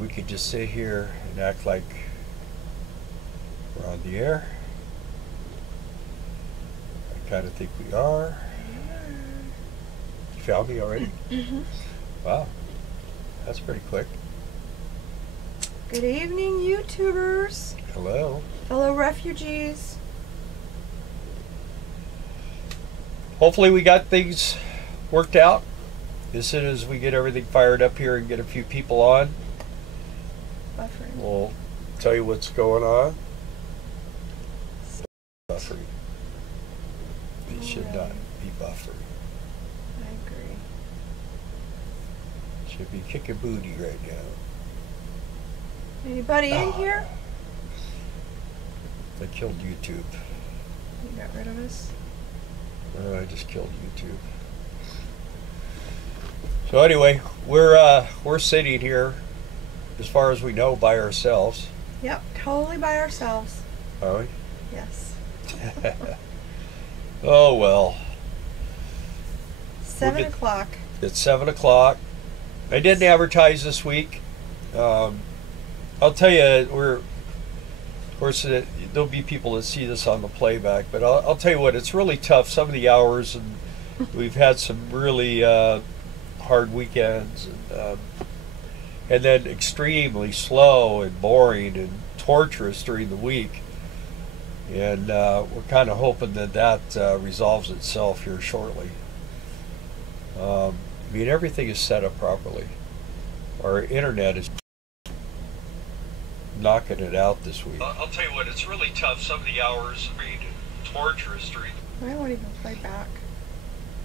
we could just sit here and act like we're on the air. I kind of think we are. You found me already? Mm-hmm. Wow, that's pretty quick. Good evening, YouTubers. Hello. Fellow refugees. Hopefully we got things worked out as soon as we get everything fired up here and get a few people on. Buffering. We'll tell you what's going on. Buffering. It should not be buffering. I agree. Should be kicking booty right now. Anybody in here? I killed YouTube. You got rid of us? I just killed YouTube. So anyway, we're sitting here, as far as we know, by ourselves. Yep, totally by ourselves. Are we? Yes. Oh well. 7 o'clock. It's 7 o'clock. I didn't advertise this week. I'll tell you, of course, there'll be people that see this on the playback, but I'll tell you what, it's really tough. Some of the hours, and we've had some really hard weekends, and then extremely slow and boring and torturous during the week. And we're kind of hoping that resolves itself here shortly. I mean, everything is set up properly. Our internet is knocking it out this week. I'll tell you what, it's really tough. Some of the hours, I mean, torturous during. Mine won't even play back.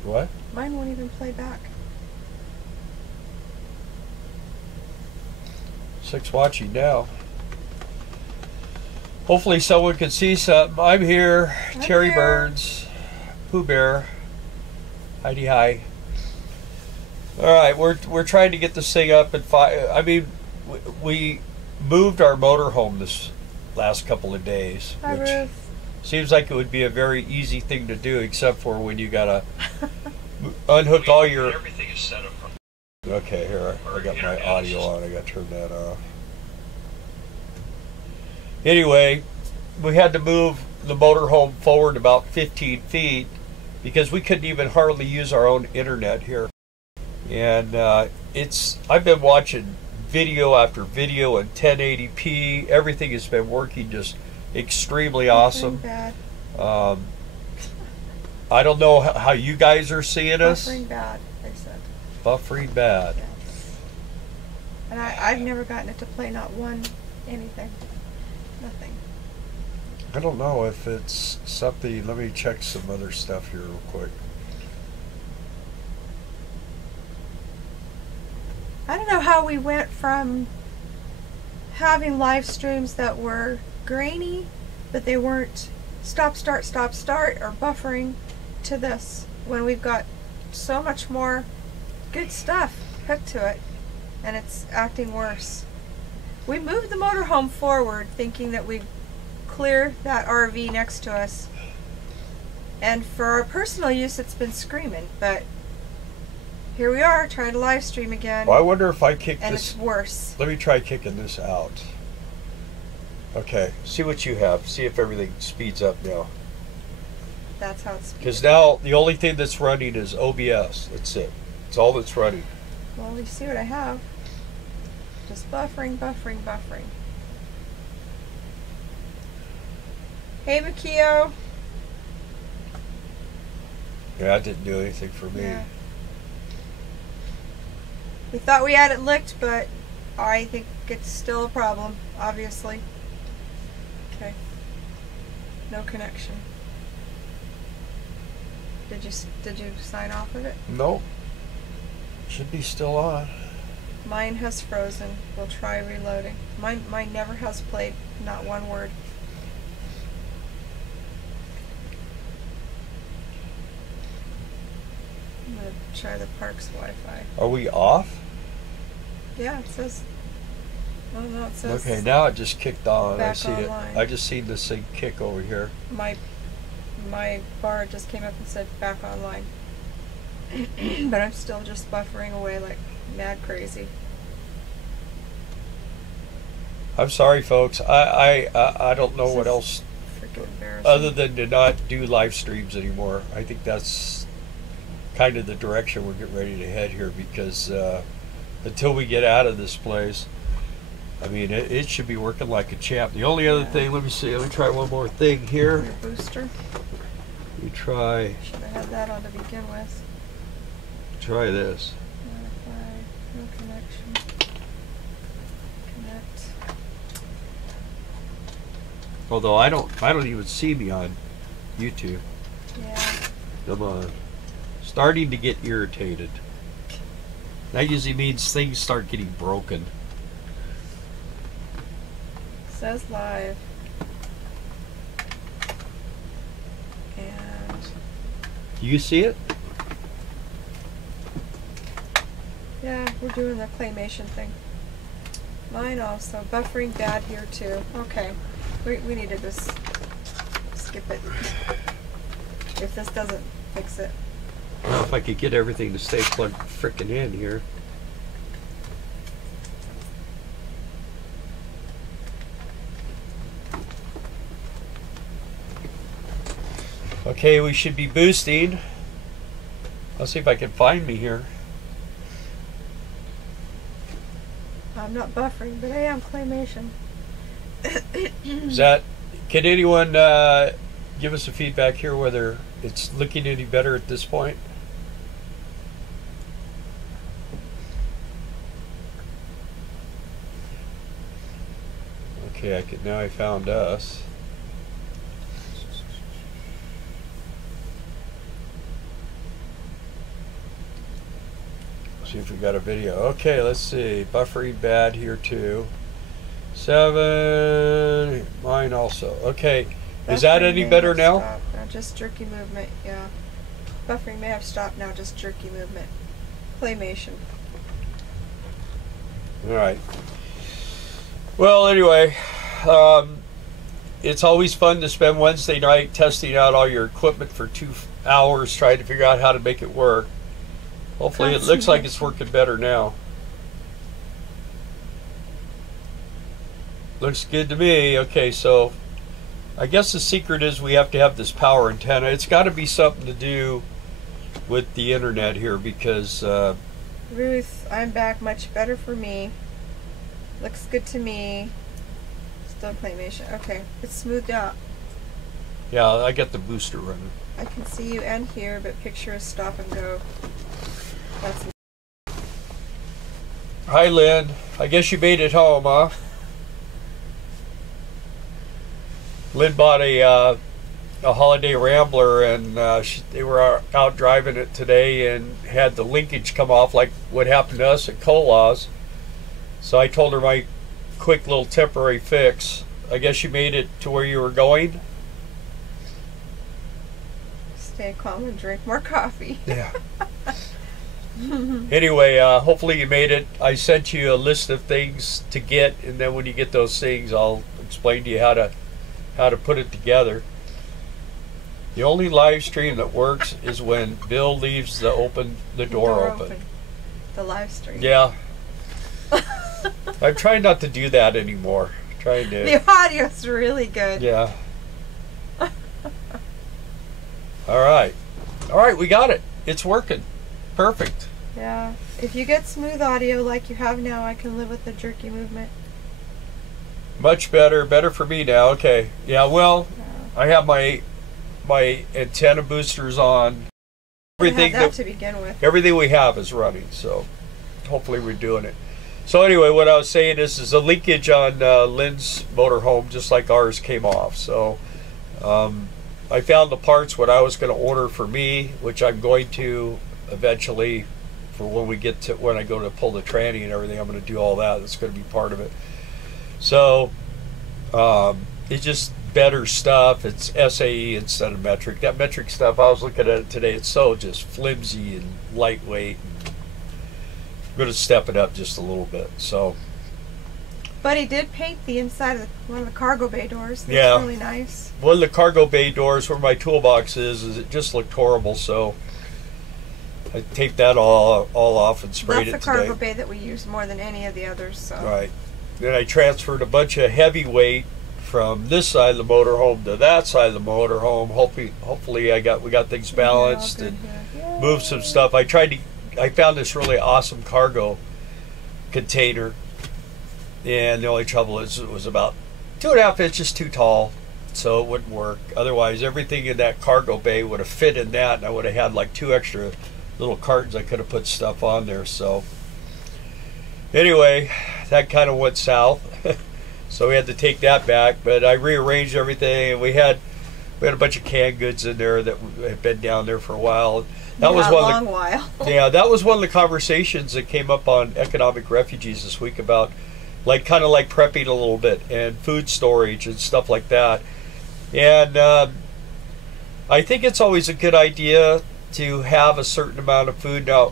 What? Mine won't even play back. 6 watching now. Hopefully someone can see something. I'm here. Terry Burns, Pooh Bear, Heidi Hi. All right, we're trying to get this thing up at 5. I mean, we moved our motorhome this last couple of days, Hi, which Ruth. seems like it would be a very easy thing to do, except for when you gotta unhook all your. Everything is set up. Okay, here I got my audio on. I got to turn that off. Anyway, we had to move the motorhome forward about 15 feet because we couldn't even hardly use our own internet here. And I've been watching video after video in 1080p. Everything has been working just extremely awesome. Bad. I don't know how you guys are seeing us. Buffering bad, they said. Buffering bad. Yes. And I've never gotten it to play not one anything. Nothing. I don't know if it's something. Let me check some other stuff here real quick. I don't know how we went from having live streams that were grainy, but they weren't stop, start, or buffering, to this, when we've got so much more good stuff hooked to it, and it's acting worse. We moved the motorhome forward thinking that we'd clear that RV next to us, and for our personal use it's been screaming, but here we are trying to live stream again. Well, I wonder if I kick and this. It's worse. Let me try kicking this out. Okay, see what you have. See if everything speeds up now. That's how it's. Because now the only thing that's running is OBS. That's it. It's all that's running. Well, you see what I have. Just buffering. Hey, Makio. Yeah, that didn't do anything for me. Yeah. We thought we had it licked, but I think it's still a problem, obviously. Okay. No connection. Did you sign off of it? Nope. Should be still on. Mine has frozen. We'll try reloading. Mine never has played, not one word. I'm gonna try the park's Wi-Fi. Are we off? Yeah, it says. Oh no, it says. Okay, now it just kicked on. I Back see online. it. I just seen this thing kick over here. My bar just came up and said back online. But I'm still just buffering away like mad crazy. I'm sorry, folks. I don't know This what is else freaking embarrassing. other than to not do live streams anymore. I think that's kind of the direction we're getting ready to head here, because until we get out of this place, I mean, it should be working like a champ. The only other thing, let me see, let me try one more thing here. Your booster. We try Should have had that on to begin with. this. Modify. No connection. Connect. Although I don't even see me on YouTube. Yeah. Come on. Starting to get irritated. That usually means things start getting broken. Says live. And You see it? yeah, we're doing the claymation thing. Mine also. Buffering bad here too. Okay. We need to just skip it. If this doesn't fix it. I don't know if I could get everything to stay plugged frickin' in here. Okay, we should be boosting. I'll see if I can find me here. I'm not buffering, but I am claymation. Is that? Can anyone give us a feedback here whether it's looking any better at this point? Okay, now I found us. See if we got a video. Okay, let's see. Buffering bad here too. 7. Mine also. Okay. Is that Buffering any may better have now? stopped. Now just jerky movement, yeah. Buffering may have stopped now, just jerky movement. Claymation. Alright. Well, anyway, it's always fun to spend Wednesday night testing out all your equipment for 2 hours trying to figure out how to make it work. Hopefully it looks like it's working better now. Looks good to me. Okay, so I guess the secret is we have to have this power antenna. It's got to be something to do with the internet here, because Ruth, I'm back. Much better for me. Looks good to me. Still claymation. Okay, it's smoothed out. yeah, I got the booster running. I can see you and hear, but picture is stop and go. That's Hi, Lynn. I guess you made it home, huh? Lynn bought a holiday Rambler, and they were out driving it today and had the linkage come off like what happened to us at Cola's. So I told her my quick little temporary fix. I guess you made it to where you were going? stay calm and drink more coffee. Yeah. Anyway, hopefully you made it. I sent you a list of things to get, and then when you get those things, I'll explain to you how to put it together. The only live stream that works is when Bill leaves the door open. The live stream. Yeah. I'm trying not to do that anymore. Trying to. The audio's really good. Yeah. All right. All right, we got it. It's working. Perfect. Yeah. If you get smooth audio like you have now, I can live with the jerky movement. Much better. Better for me now. Okay. Yeah, well, Yeah. I have my antenna boosters on. Everything I had that to begin with. Everything we have is running, so hopefully we're doing it. So anyway, what I was saying is a leakage on Lynn's motorhome, just like ours, came off. So I found the parts what I was going to order for me, which I'm going to eventually for when I go to pull the tranny and everything. I'm going to do all that. That's going to be part of it. So it's just better stuff. It's SAE instead of metric. That metric stuff, I was looking at it today, it's so just flimsy and lightweight. I'm going to step it up just a little bit. So, But he did paint the inside of one of the cargo bay doors. That's yeah, really nice. One of the cargo bay doors where my toolbox is it just looked horrible, so I taped that all off and sprayed it today. That's the cargo bay that we use more than any of the others. So. Right. then I transferred a bunch of heavyweight from this side of the motorhome to that side of the motorhome. Hopefully we got things balanced and moved some stuff. I found this really awesome cargo container, and the only trouble is it was about 2.5 inches too tall, so it wouldn't work. Otherwise, everything in that cargo bay would have fit in that, and I would have had like 2 extra little cartons I could have put stuff on there. So anyway, that kind of went south. So we had to take that back, but I rearranged everything, and we had a bunch of canned goods in there that had been down there for a while. That was one long while. Yeah, that was one of the conversations that came up on Economic Refugees this week about kind of like prepping a little bit and food storage and stuff like that. And I think it's always a good idea to have a certain amount of food. Now,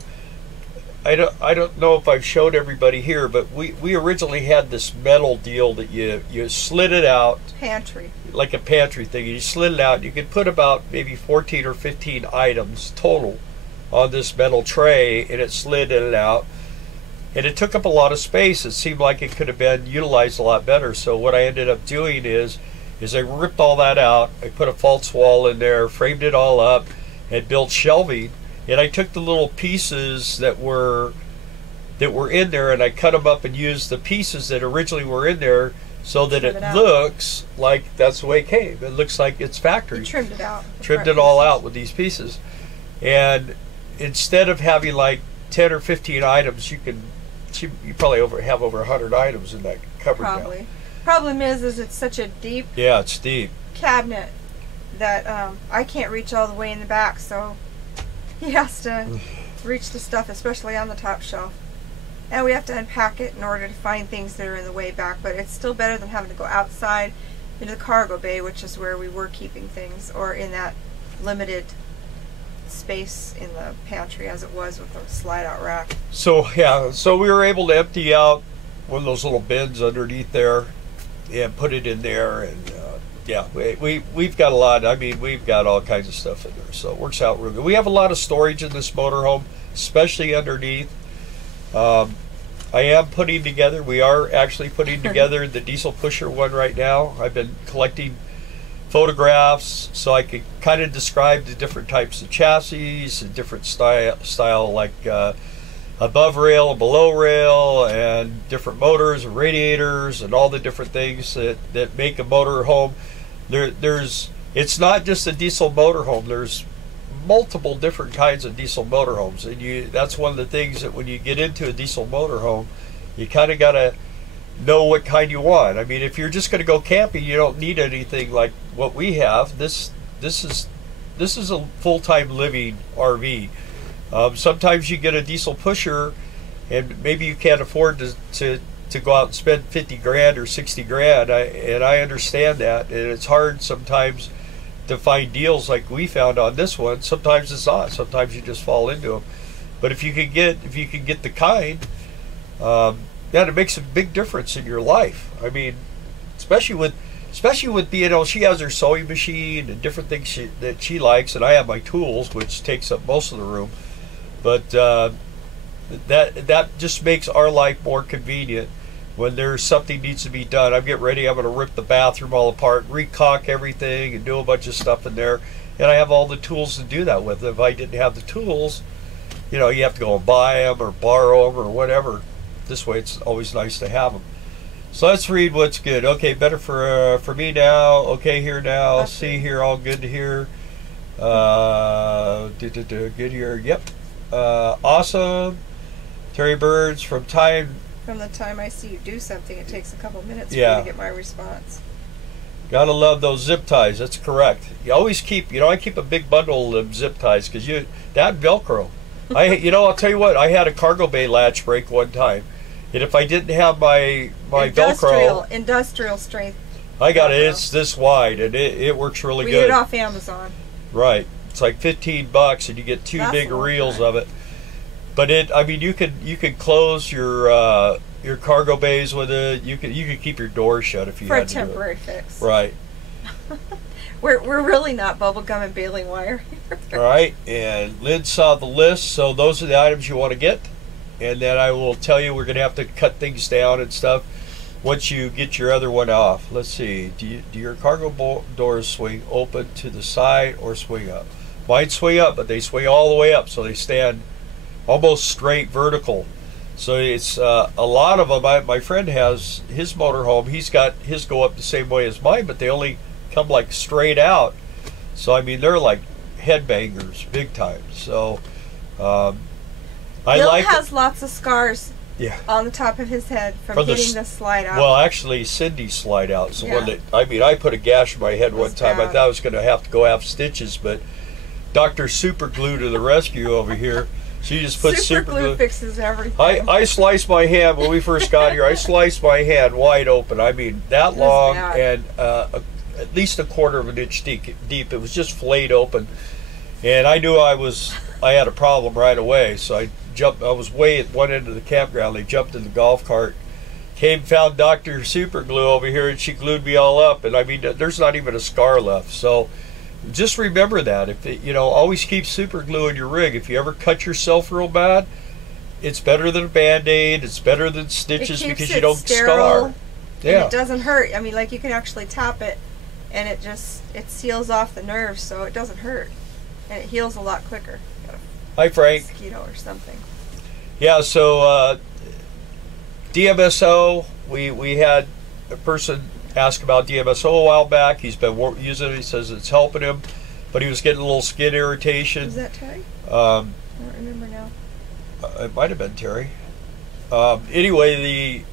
I don't know if I've showed everybody here, but we originally had this metal deal that you slid it out. Pantry. Like a pantry thing. You slid it out. You could put about maybe 14 or 15 items total on this metal tray, and it slid in and out. And it took up a lot of space. It seemed like it could have been utilized a lot better. So what I ended up doing is I ripped all that out. I put a false wall in there, framed it all up, and built shelving. And I took the little pieces that were in there, and I cut them up and used the pieces that originally were in there, so that it looks like that's the way it came. It looks like it's factory. You trimmed it out. Trimmed it all out with these pieces. And instead of having like 10 or 15 items, you probably have over 100 items in that cupboard probably. now. Problem is it's such a deep. Yeah, it's deep. Cabinet that I can't reach all the way in the back, so he has to reach the stuff, especially on the top shelf. And we have to unpack it in order to find things that are in the way back, but it's still better than having to go outside into the cargo bay, which is where we were keeping things, or in that limited space in the pantry as it was with the slide out rack. So yeah, so we were able to empty out one of those little bins underneath there and put it in there, and yeah, we've got a lot. I mean, we've got all kinds of stuff in there, so it works out really good. We have a lot of storage in this motorhome, especially underneath. We are actually putting together the diesel pusher one right now. I've been collecting photographs so I could kind of describe the different types of chassis and different style like above rail and below rail, and different motors and radiators and all the different things that make a motorhome. It's not just a diesel motorhome. There's multiple different kinds of diesel motorhomes, and that's one of the things that when you get into a diesel motorhome, you kind of got to know what kind you want. I mean, if you're just going to go camping, you don't need anything like what we have. This is a full-time living RV. Sometimes you get a diesel pusher, and maybe you can't afford to go out and spend 50 grand or 60 grand. I understand that, and it's hard sometimes to find deals like we found on this one. Sometimes it's not. Sometimes you just fall into them. But if you can get the kind, it makes a big difference in your life. I mean, especially with being, she has her sewing machine and different things that she likes, and I have my tools, which takes up most of the room. But that just makes our life more convenient. When there's something needs to be done, I'm getting ready. I'm going to rip the bathroom all apart, recaulk everything, and do a bunch of stuff in there. And I have all the tools to do that with. If I didn't have the tools, you have to go and buy them or borrow them or whatever. This way, it's always nice to have them. So let's read what's good. Okay, better for me now. Okay, here now. Okay. See here, all good to hear. Good here. Yep. Awesome. Terry Birds, from the time I see you do something, it takes a couple minutes for me to get my response. Gotta love those zip ties. That's correct. You always keep, I keep a big bundle of zip ties because that Velcro. I'll tell you what. I had a cargo bay latch break one time, and if I didn't have my Velcro, industrial strength, I got it. It's this wide, and it works really good. We get it off Amazon. Right. It's like $15, and you get two big reels of it. But you could close your cargo bays with it. You could keep your doors shut if you had to. For a temporary fix. Right. We're really not bubblegum and baling wire here. All right, and Lynn saw the list, so those are the items you want to get. And then I will tell you we're going to have to cut things down and stuff. once you get your other one off. Let's see. Do your cargo doors swing open to the side or swing up? Mine swing up, but they swing all the way up, so they stand almost straight vertical. So it's a lot of them. My friend has his motorhome. He's got his go up the same way as mine, but they only come like straight out. So I mean, they're like headbangers, big time. So Bill has lots of scars. Yeah. On the top of his head from hitting the slide out. Well, actually, Cindy's slide out. So I put a gash in my head one time. Bad. I thought I was going to have to go have stitches, but Dr. Super Glue to the rescue over here. She just put super glue. Fixes everything. I sliced my hand when we first got here. I sliced my hand wide open. I mean, that long and at least a quarter of an inch deep. It was just flayed open, and I knew I had a problem right away. So I was way at one end of the campground. They jumped in the golf cart, found Dr. Super Glue over here, and she glued me all up. And I mean, there's not even a scar left. So just remember that. If always keep super glue in your rig. If you ever cut yourself real bad, it's better than a Band-Aid. It's better than stitches because you don't scar. Yeah, and it doesn't hurt. I mean, like you can actually tap it, and it seals off the nerves, so it doesn't hurt, and it heals a lot quicker. Hi, Frank. Mosquito or something. Yeah, so DMSO, we had a person ask about DMSO a while back. He's been using it. He says it's helping him, but he was getting a little skin irritation. Was that Terry? I don't remember now. It might have been Terry. Anyway,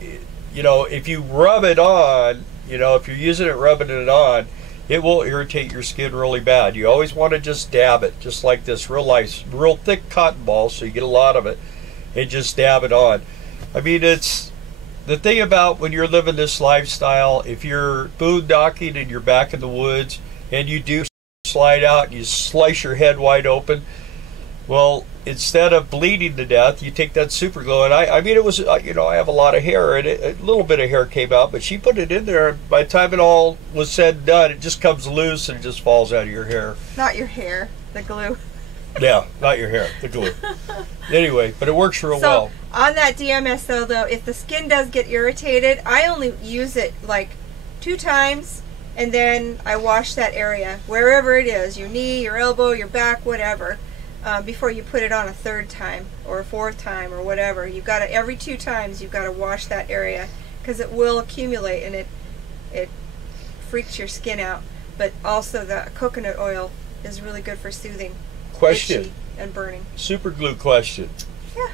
if you rub it on, if you're using it, rubbing it on, it will irritate your skin really bad. You always want to just dab it, just like this, real thick cotton ball, so you get a lot of it, and just dab it on. I mean, it's the thing about when you're living this lifestyle, if you're boondocking and you're back in the woods, and you do slide out and you slice your head wide open, well, instead of bleeding to death, you take that super glue, and I mean, it was, I have a lot of hair, and a little bit of hair came out, but she put it in there, and by the time it all was said and done, it just comes loose and it just falls out of your hair. Not your hair, the glue. Yeah, not your hair, the glue. Anyway, but it works real well. On that DMSO, though, if the skin does get irritated, I only use it like 2 times, and then I wash that area, wherever it is, your knee, your elbow, your back, whatever. Before you put it on a 3rd time or a 4th time or whatever. You've got to, every 2 times, you've got to wash that area because it will accumulate and it freaks your skin out. But also the coconut oil is really good for soothing, itchy, and burning. Super glue question. Yeah.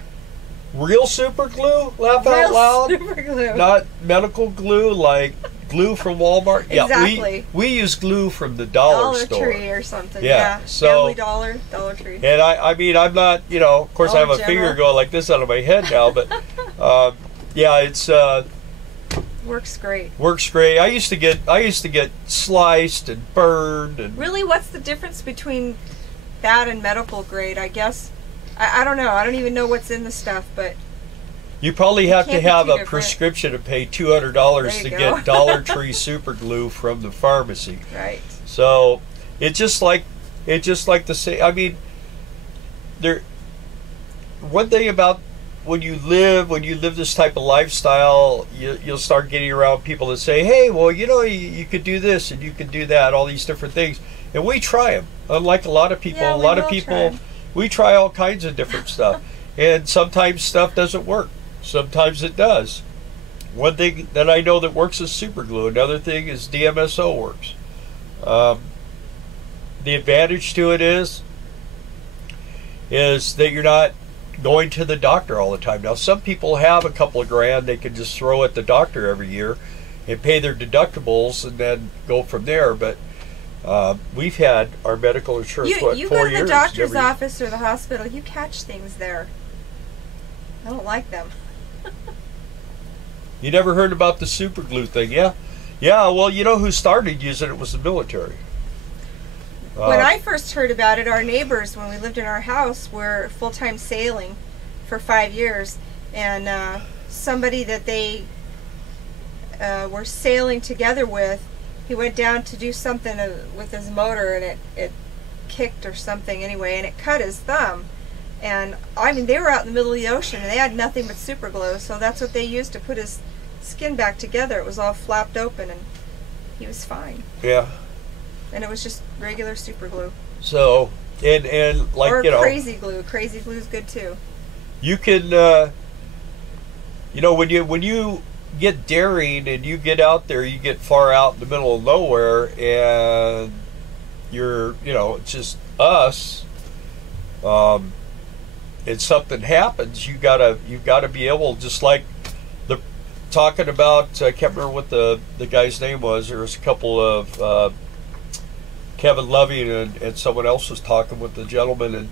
Real super glue? Laugh out loud? Super glue. Not medical glue like glue from Walmart? Exactly. Yeah, we use glue from the dollar store. Dollar Tree or something. Yeah. So Dollar Tree. And I mean, I'm not, of course I have a finger going like this out of my head now, but yeah, it's works great. Works great. I used to get sliced and burned and really, what's the difference between that and medical grade? I guess I don't know. I don't even know what's in the stuff, but you probably have to have a prescription to pay $200 to get Dollar Tree super glue from the pharmacy. Right. So it's just like the same. I mean, one thing about when you live this type of lifestyle, you'll start getting around people that say, hey, well, you could do this and you could do that, all these different things, and we try them. Unlike a lot of people, we try all kinds of different stuff, and sometimes stuff doesn't work. Sometimes it does. One thing that I know that works is super glue. Another thing is DMSO works. The advantage to it is that you're not going to the doctor all the time. Now, some people have a couple of grand they can just throw at the doctor every year and pay their deductibles and then go from there. But we've had our medical insurance, you 4 years? You go to the doctor's office or the hospital, you catch things there. I don't like them. You never heard about the super glue thing, yeah? Yeah, well, who started using it was the military. When I first heard about it, our neighbors, when we lived in our house, were full-time sailing for 5 years. And somebody that they were sailing together with, he went down to do something with his motor, and it kicked or something anyway, and it cut his thumb. And I mean, they were out in the middle of the ocean, and they had nothing but super glue, so that's what they used to put his skin back together. It was all flapped open, and he was fine. Yeah. And it was just regular super glue. So, and like, or you know, crazy glue. Crazy glue is good too. You can, you know, when you get daring and you get out there, you get far out in the middle of nowhere, and you're, you know, it's just us. And something happens, you gotta be able, just like the talking about. I can't remember what the guy's name was. There was a couple of Kevin Loving and someone else was talking with the gentleman,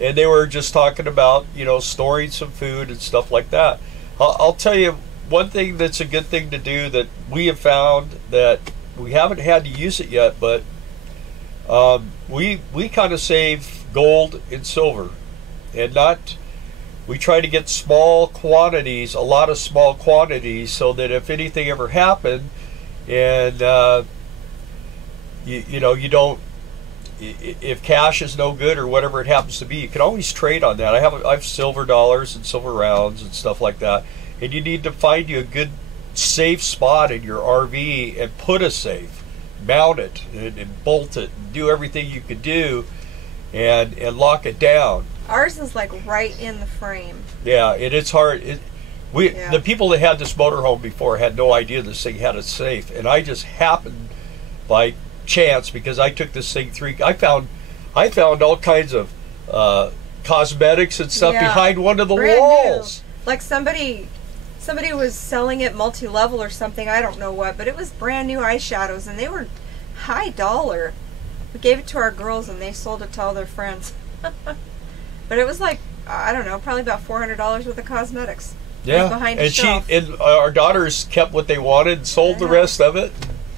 and they were just talking about, you know, storing some food and stuff like that. I'll tell you one thing that's a good thing to do that we have found, that we haven't had to use it yet, but we kind of save gold and silver, and we try to get small quantities, a lot of small quantities, so that if anything ever happened, and you know, you don't, if cash is no good or whatever it happens to be, you can always trade on that. I have silver dollars and silver rounds and stuff like that, and you need to find you a good safe spot in your RV and put a safe, mount it and bolt it, and do everything you could do, and lock it down. Ours is like right in the frame. Yeah, it's hard. The people that had this motorhome before had no idea this thing had a safe, and I just happened by chance, because I took this thing I found all kinds of cosmetics and stuff behind one of the walls. New. Like somebody was selling it multi-level or something, I don't know what, but it was brand new eyeshadows, and they were high dollar. We gave it to our girls, and they sold it to all their friends. But it was like, I don't know, probably about $400 worth of cosmetics. Yeah, behind the and shelf. Our daughters kept what they wanted and sold the rest of it.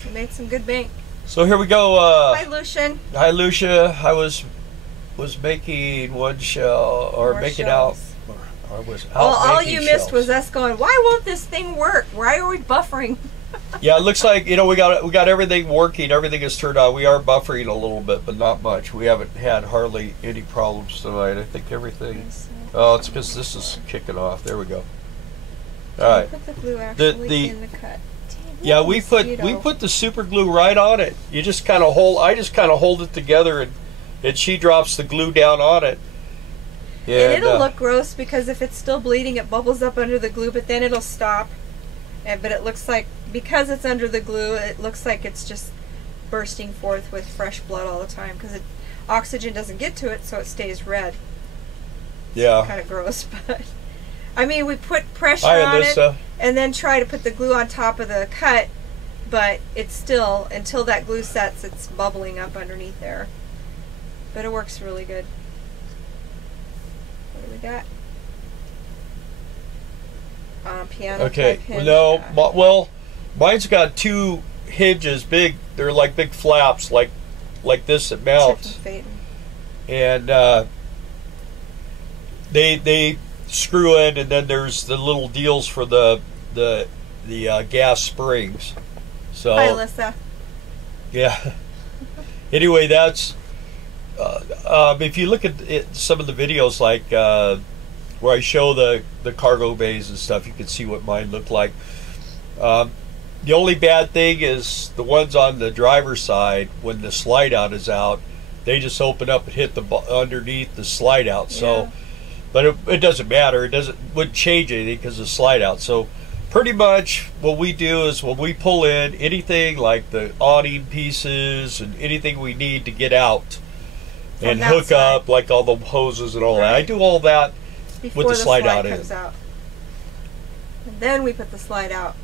We made some good bank. So here we go. Hi, Lucian. Hi, Lucia. I was making one shell, or More making shells. out. I was out. Well, all making you shells. missed was us going, why won't this thing work? Why are we buffering? Yeah, it looks like, you know, we got everything working. Everything is turned on. We are buffering a little bit, but not much. We haven't had hardly any problems tonight. I think everything. Oh, it's because this is kicking off. There we go. All right. Put the glue actually in the cut. Yeah, we put the super glue right on it. You just kind of hold. I just kind of hold it together, and she drops the glue down on it. And it'll look gross, because if it's still bleeding, it bubbles up under the glue, but then it'll stop. But it looks like, because it's under the glue, it looks like it's just bursting forth with fresh blood all the time, because oxygen doesn't get to it, so it stays red. Yeah. Kind of gross, but I mean, we put pressure on it and then try to put the glue on top of the cut, but it's still, until that glue sets, it's bubbling up underneath there. But it works really good. What do we got? Piano. Okay. Hinge. No. Well, mine's got two hinges, big. They're like big flaps, like this that mounts. And they screw in, and then there's the little deals for the gas springs. So. Hi, Alyssa. Yeah. Anyway, that's if you look at some of the videos, like where I show the cargo bays and stuff, you can see what mine looked like. The only bad thing is the ones on the driver's side, when the slide out is out, they just open up and hit the underneath the slide out. So, but it doesn't matter. Wouldn't change anything because of the slide out. So pretty much what we do is, when we pull in anything like the awning pieces and anything we need to get out and hook up, like all the hoses and all that, I do all that before with the slide out comes out. And then we put the slide out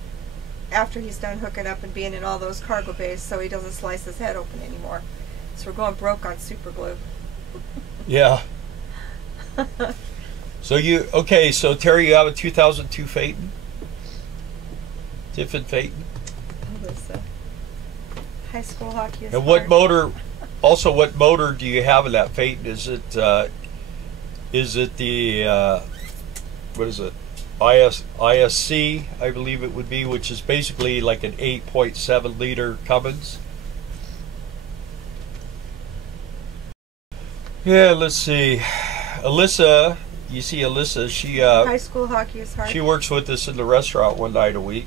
after he's done hooking up and being in all those cargo bays, so he doesn't slice his head open anymore. So we're going broke on super glue. Yeah. So Terry, you have a 2002 Phaeton? Tiffin Phaeton? It was high school hockey. And what motor do you have in that Phaeton? Is it the what is it? ISC, I believe it would be, which is basically like an 8.7 liter Cummins. Yeah, let's see. Alyssa, you see Alyssa, she high school hockey is hard. She works with us in the restaurant one night a week.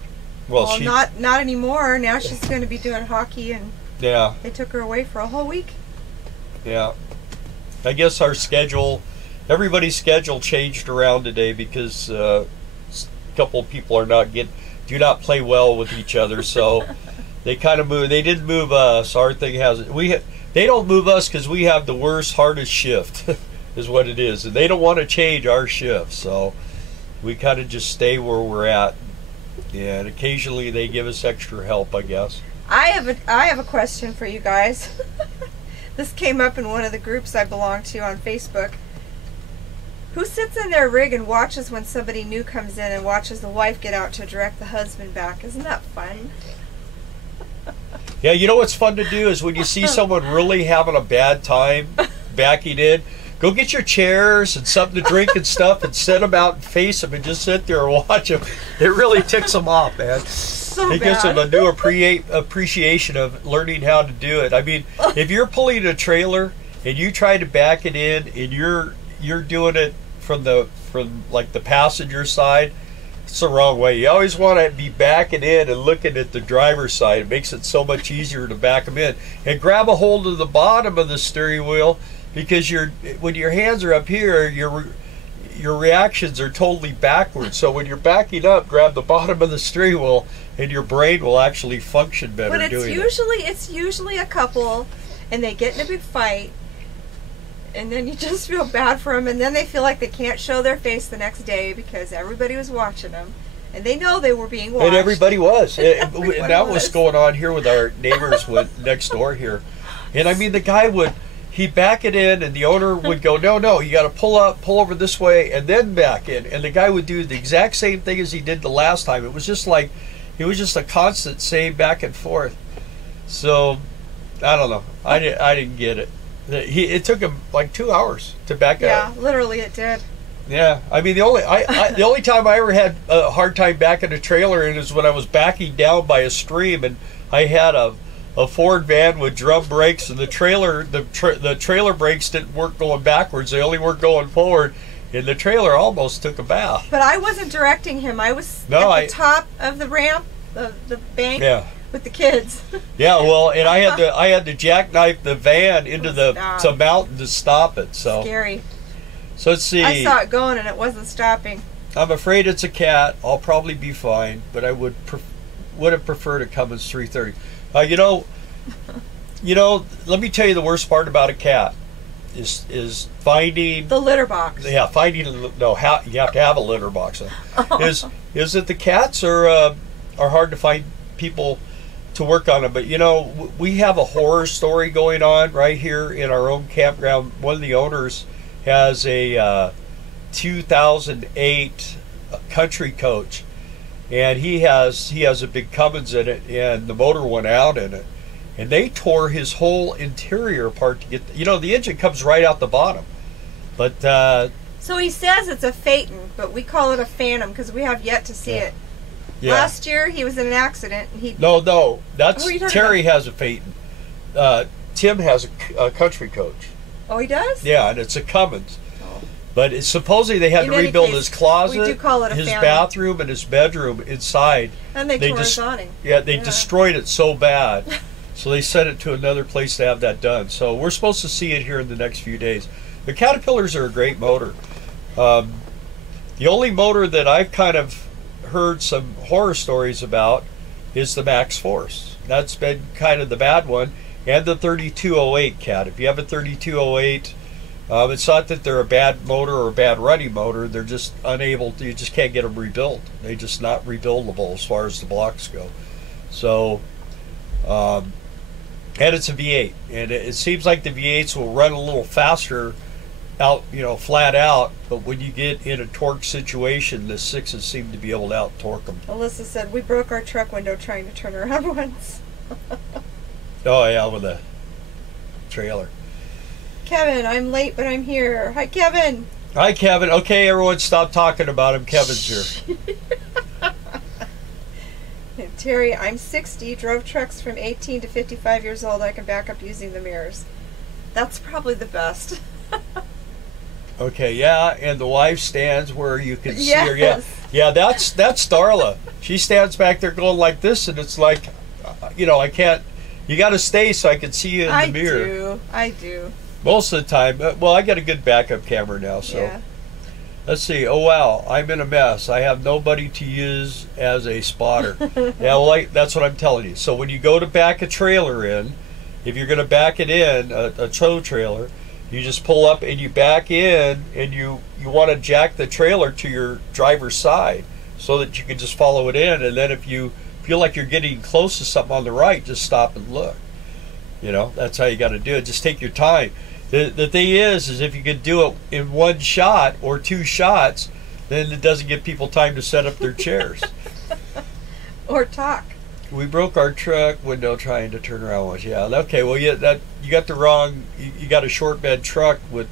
Well, not anymore. Now she's going to be doing hockey, and yeah, they took her away for a whole week. Yeah. I guess our schedule, everybody's schedule changed around today because a couple of people do not play well with each other, so they kind of moved. They didn't move us. Our thing they don't move us because we have the worst, hardest shift, is what it is, and they don't want to change our shift, so we kind of just stay where we're at, and occasionally they give us extra help, I guess. I have a question for you guys. This came up in one of the groups I belong to on Facebook. Who sits in their rig and watches when somebody new comes in and watches the wife get out to direct the husband back? Isn't that fun? Yeah, you know what's fun to do is when you see someone really having a bad time backing in, go get your chairs and something to drink and stuff and set them out and face them and just sit there and watch them. It really ticks them off, man. It gives them a new appreciation of learning how to do it. I mean, if you're pulling a trailer and you try to back it in and you're doing it from like the passenger side, it's the wrong way. You always want to be backing in and looking at the driver's side. It makes it so much easier to back them in. And grab a hold of the bottom of the steering wheel, because when your hands are up here, your reactions are totally backwards. So when you're backing up, grab the bottom of the steering wheel, and your brain will actually function better. But it's usually a couple, and they get in a big fight, and then you just feel bad for them, and then they feel like they can't show their face the next day because everybody was watching them, and they know they were being watched. And everybody was. And that was was going on here with our neighbors next door here. And I mean, the guy he'd back it in, and the owner would go, no, you got to pull over this way, and then back in. And the guy would do the exact same thing as he did the last time. It was just a constant same back and forth. So, I don't know. I didn't get it. It took him like 2 hours to back up. Yeah, literally it did. Yeah, I mean, the only time I ever had a hard time backing a trailer in is when I was backing down by a stream, and I had a Ford van with drum brakes, and the trailer brakes didn't work going backwards. They only worked going forward, and the trailer almost took a bath. But I wasn't directing him. I was at the top of the ramp, the bank, with the kids. Yeah, well, and I had to jackknife the van into the mountain to stop it. So scary. So let's see. I saw it going and it wasn't stopping. I'm afraid it's a cat. I'll probably be fine, but I would have preferred a Cummins 330. Let me tell you the worst part about a cat is finding the litter box. Yeah, you have to have a litter box. Is that the cats are hard to find people to work on them. But we have a horror story going on right here in our own campground. One of the owners has a 2008 country coach, and he has a big Cummins in it, and the motor went out in it, and they tore his whole interior apart to get the engine comes right out the bottom. But so he says it's a Phaeton, but we call it a Phantom because we have yet to see it. Yeah. Last year he was in an accident and he that's Terry has a Phaeton. Tim has a country coach. Oh, he does? Yeah, and it's a Cummins. But supposedly they had to rebuild his closet, we do call it a his Phantom. Bathroom, and his bedroom inside. And they tore his awning. Yeah, they destroyed it so bad. So they sent it to another place to have that done. So we're supposed to see it here in the next few days. The Caterpillars are a great motor. The only motor that I've kind of heard some horror stories about is the Max Force. That's been kind of the bad one. And the 3208 Cat. If you have a 3208, it's not that they're a bad motor or a bad running motor. They're just you just can't get them rebuilt. They're just not rebuildable as far as the blocks go. So, and it's a V8. And it seems like the V8s will run a little faster out, flat out, but when you get in a torque situation, the 6s seem to be able to out torque them. Alyssa said we broke our truck window trying to turn around once. Oh yeah, with a trailer. Kevin, I'm late, but I'm here. Hi, Kevin. Hi, Kevin. Okay, everyone, stop talking about him. Kevin's here. Terry, I'm 60. Drove trucks from 18 to 55 years old. I can back up using the mirrors. That's probably the best. Okay, yeah, and the wife stands where you can see her. Yes. Yeah, that's Darla. She stands back there going like this, and it's like, I can't. You got to stay so I can see you in the mirror. I do. Most of the time. Well, I got a good backup camera now, so. Yeah. Let's see. Oh, wow. I'm in a mess. I have nobody to use as a spotter. Yeah, well, that's what I'm telling you. So when you go to back a trailer in, if you're going to back it in, a tow trailer, you just pull up and you back in, and you want to jack the trailer to your driver's side so that you can just follow it in. And then if you feel like you're getting close to something on the right, just stop and look. That's how you got to do it. Just take your time. The thing is if you could do it in one shot or two shots, then it doesn't give people time to set up their chairs. Or talk. We broke our truck window trying to turn around once. Yeah, okay. Well, you got the wrong. You got a short bed truck with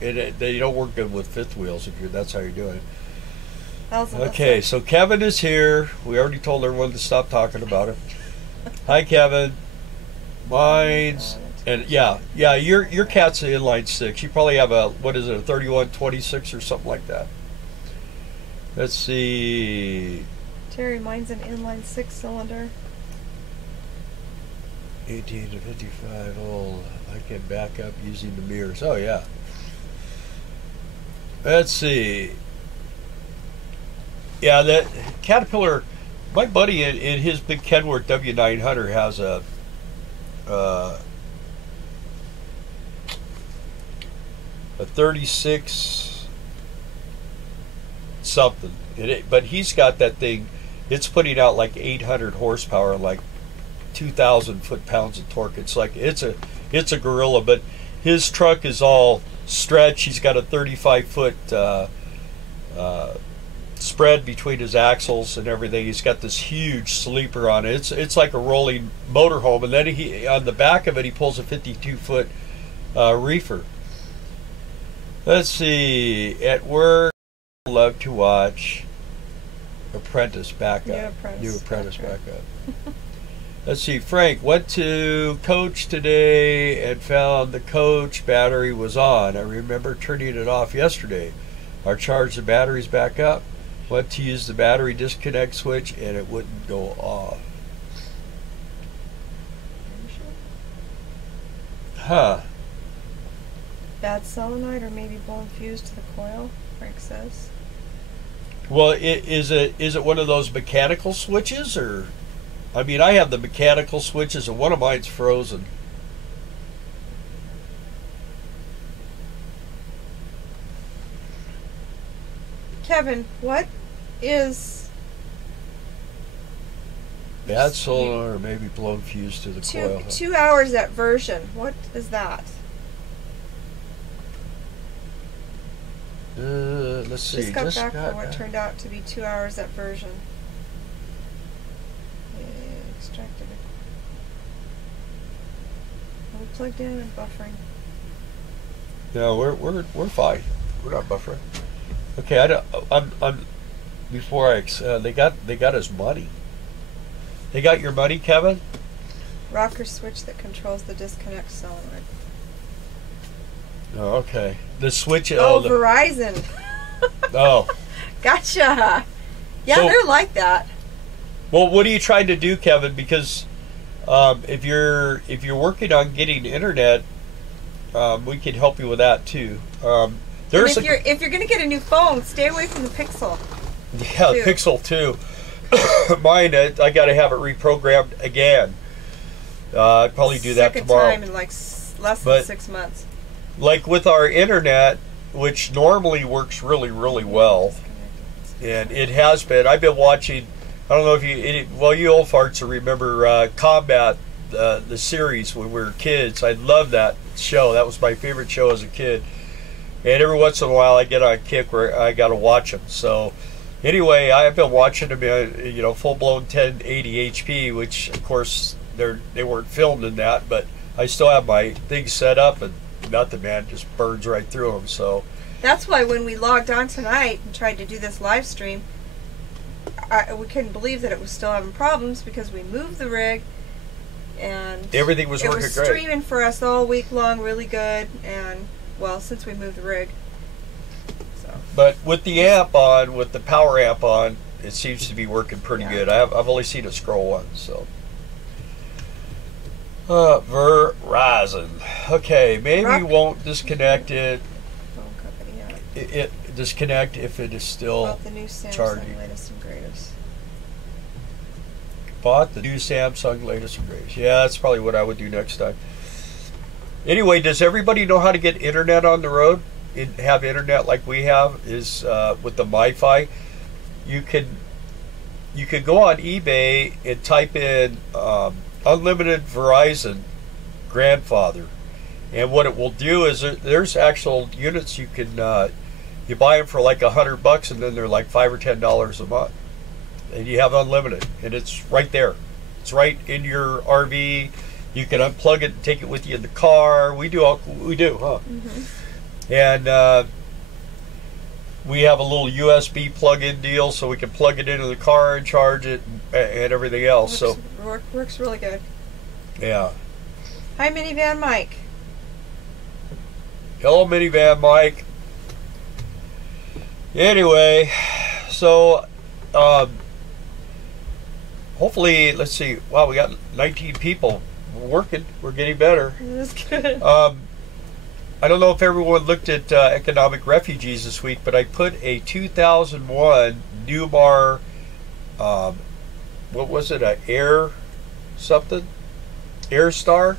it. You don't work good with fifth wheels if that's how you're doing it. Okay, so Kevin is here. We already told everyone to stop talking about it. Hi, Kevin. Mine's. And yeah, your cat's an inline six. You probably have a 3126 or something like that. Let's see. Terry, mine's an inline 6-cylinder. 18 to 55 old. I can back up using the mirrors. Oh yeah. Let's see. Yeah, that Caterpillar. My buddy in his big Kenworth W900 has a 36 something, but he's got that thing. It's putting out like 800 horsepower, like 2,000 foot-pounds of torque. It's like it's a gorilla, but his truck is all stretched. He's got a 35-foot spread between his axles and everything. He's got this huge sleeper on it. It's like a rolling motorhome, and then on the back of it he pulls a 52-foot reefer. Let's see. At work, I love to watch Apprentice backup. New Apprentice backup. Let's see. Frank went to Coach today and found the Coach battery was on. I remember turning it off yesterday. I charged the batteries back up. Went to use the battery disconnect switch and it wouldn't go off. Huh. Bad solenoid or maybe blown fuse to the coil, Frank says. Well, is it one of those mechanical switches, or? I mean, I have the mechanical switches and one of mine's frozen. Kevin, what is bad solenoid or maybe blown fuse to the coil? 2 hours at version. What is that? Let's see. Just got back for what turned out to be 2 hours at version. Extracted it. We're plugged in and buffering. No, we're fine. We're not buffering. Okay, I'm before they got his money. They got your money, Kevin? Rocker switch that controls the disconnect solenoid. Oh, okay. The switch. Verizon. Oh. Gotcha. Yeah, so, they're like that. Well, what are you trying to do, Kevin? Because if you're working on getting internet, we can help you with that too. If you're going to get a new phone, stay away from the Pixel. Yeah, the Pixel 2. Mine, I got to have it reprogrammed again. I'd probably do that tomorrow. Second time in like less than 6 months. Like with our internet, which normally works really, really well, and it has been. I've been watching. I don't know if you old farts will remember Combat, the series when we were kids. I loved that show. That was my favorite show as a kid. And every once in a while, I get on a kick where I got to watch them. So anyway, I've been watching them, full-blown 1080 HP, which of course they weren't filmed in that, but I still have my thing set up and. Nothing, man, just burns right through them. So that's why when we logged on tonight and tried to do this live stream, we couldn't believe that it was still having problems because we moved the rig and everything was working great. It was streaming for us all week long, really good. And well, since we moved the rig, But with the amp on, with the power amp on, it seems to be working pretty good. I've only seen it scroll once, so. Verizon. Okay, maybe we won't disconnect it. Phone company, yeah. It disconnect if it is still Bought the new Samsung charging. latest and greatest. Bought the new Samsung latest and greatest. Yeah, that's probably what I would do next time. Anyway, does everybody know how to get internet on the road? Have internet like we have? Is with the MiFi. You could go on eBay and type in unlimited Verizon grandfather, and what it will do is there's actual units you can you buy them for like $100, and then they're like $5 or $10 a month, and you have unlimited, and it's right there. It's right in your RV. You can unplug it and take it with you in the car. We do, huh? Mm-hmm. And we have a little USB plug-in deal, so we can plug it into the car and charge it and everything else. Works really good. Yeah. Hi, Minivan Mike. Hello, Minivan Mike. Anyway, so hopefully, let's see. Wow, we got 19 people. We're working. We're getting better. That's good. I don't know if everyone looked at economic refugees this week, but I put a 2001 Newmar, what was it, Air something? Air Star?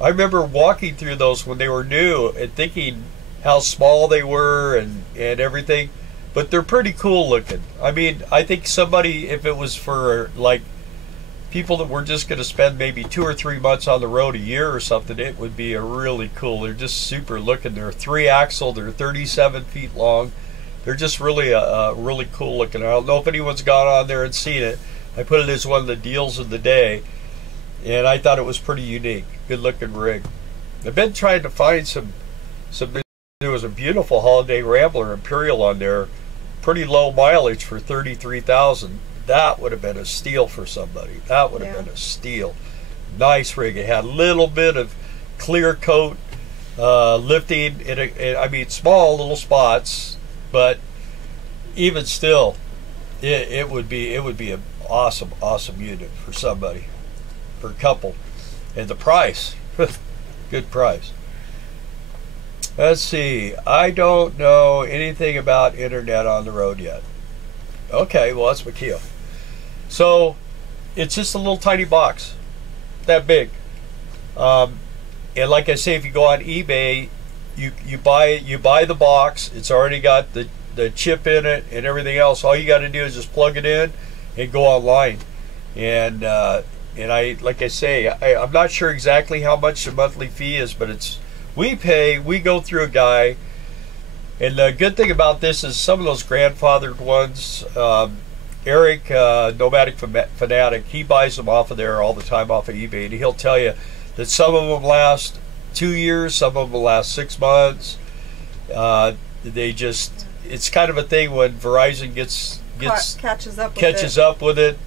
I remember walking through those when they were new and thinking how small they were and everything, but they're pretty cool looking. I mean, I think somebody, if it was for like people that were just going to spend maybe 2 or 3 months on the road a year or something, it would be a really cool. They're just super looking. They're 3-axle. They're 37 feet long. They're just really really cool looking. I don't know if anyone's gone on there and seen it. I put it as one of the deals of the day, and I thought it was pretty unique. Good looking rig. I've been trying to find some. There was a beautiful Holiday Rambler Imperial on there, pretty low mileage for 33,000. That would have been a steal for somebody. That would have been a steal. Nice rig. It had a little bit of clear coat lifting. I mean, small little spots, but even still, it would be an awesome unit for somebody, for a couple, and the price, good price. Let's see. I don't know anything about internet on the road yet. Okay, well, that's Makio. So it's just a little tiny box, that big. And like I say, if you go on eBay, you buy the box. It's already got the chip in it and everything else. All you got to do is just plug it in and go online. And I, like I say, I'm not sure exactly how much the monthly fee is, but we go through a guy. And the good thing about this is some of those grandfathered ones, Eric, Nomadic Fanatic, he buys them off of there all the time off of eBay, and he'll tell you that some of them last 2 years, some of them last 6 months. It's kind of a thing when Verizon catches up with it,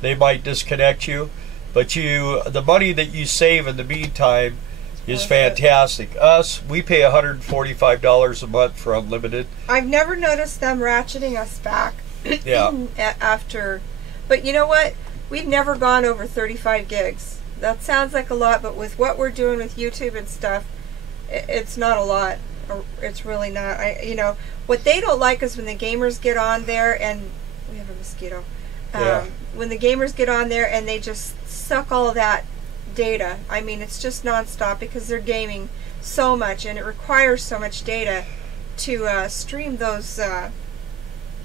they might disconnect you. But the money that you save in the meantime is fantastic. We pay $145 a month for unlimited. I've never noticed them ratcheting us back. Yeah. After, but you know what? We've never gone over 35 gigs. That sounds like a lot, but with what we're doing with YouTube and stuff, it's not a lot. It's really not. What they don't like is when the gamers get on there, and we have a mosquito. When the gamers get on there and they just suck all of that data. I mean, it's just nonstop because they're gaming so much, and it requires so much data to stream those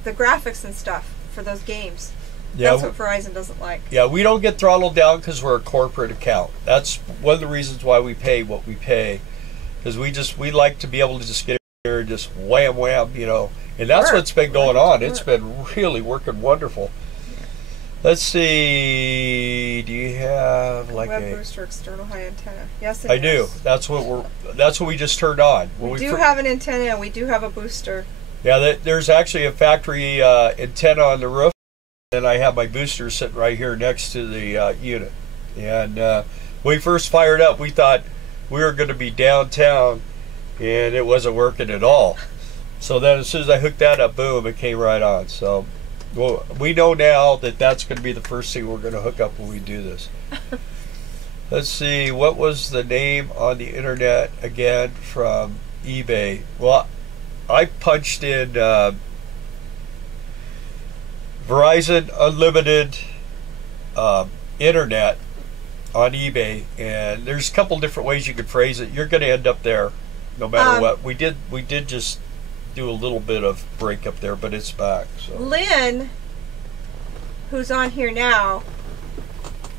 the graphics and stuff for those games. Yeah, that's what Verizon doesn't like. Yeah, we don't get throttled down because we're a corporate account. That's one of the reasons why we pay what we pay, because we like to be able to just get here and just wham wham, and that's what's been going on. It's been really working wonderful. Let's see. Do you have like web booster external high antenna? Yes, I do. That's what we just turned on. We do have an antenna, and we do have a booster. Yeah, there's actually a factory antenna on the roof, and I have my booster sitting right here next to the unit. And when we first fired up, we thought we were going to be downtown, and it wasn't working at all. So then as soon as I hooked that up, boom, it came right on. So well, we know now that that's going to be the first thing we're going to hook up when we do this. Let's see, what was the name on the internet again from eBay? Well, I punched in Verizon Unlimited Internet on eBay, and there's a couple different ways you could phrase it. You're going to end up there no matter what. We did just do a little bit of breakup there, but it's back. So Lynn, who's on here now,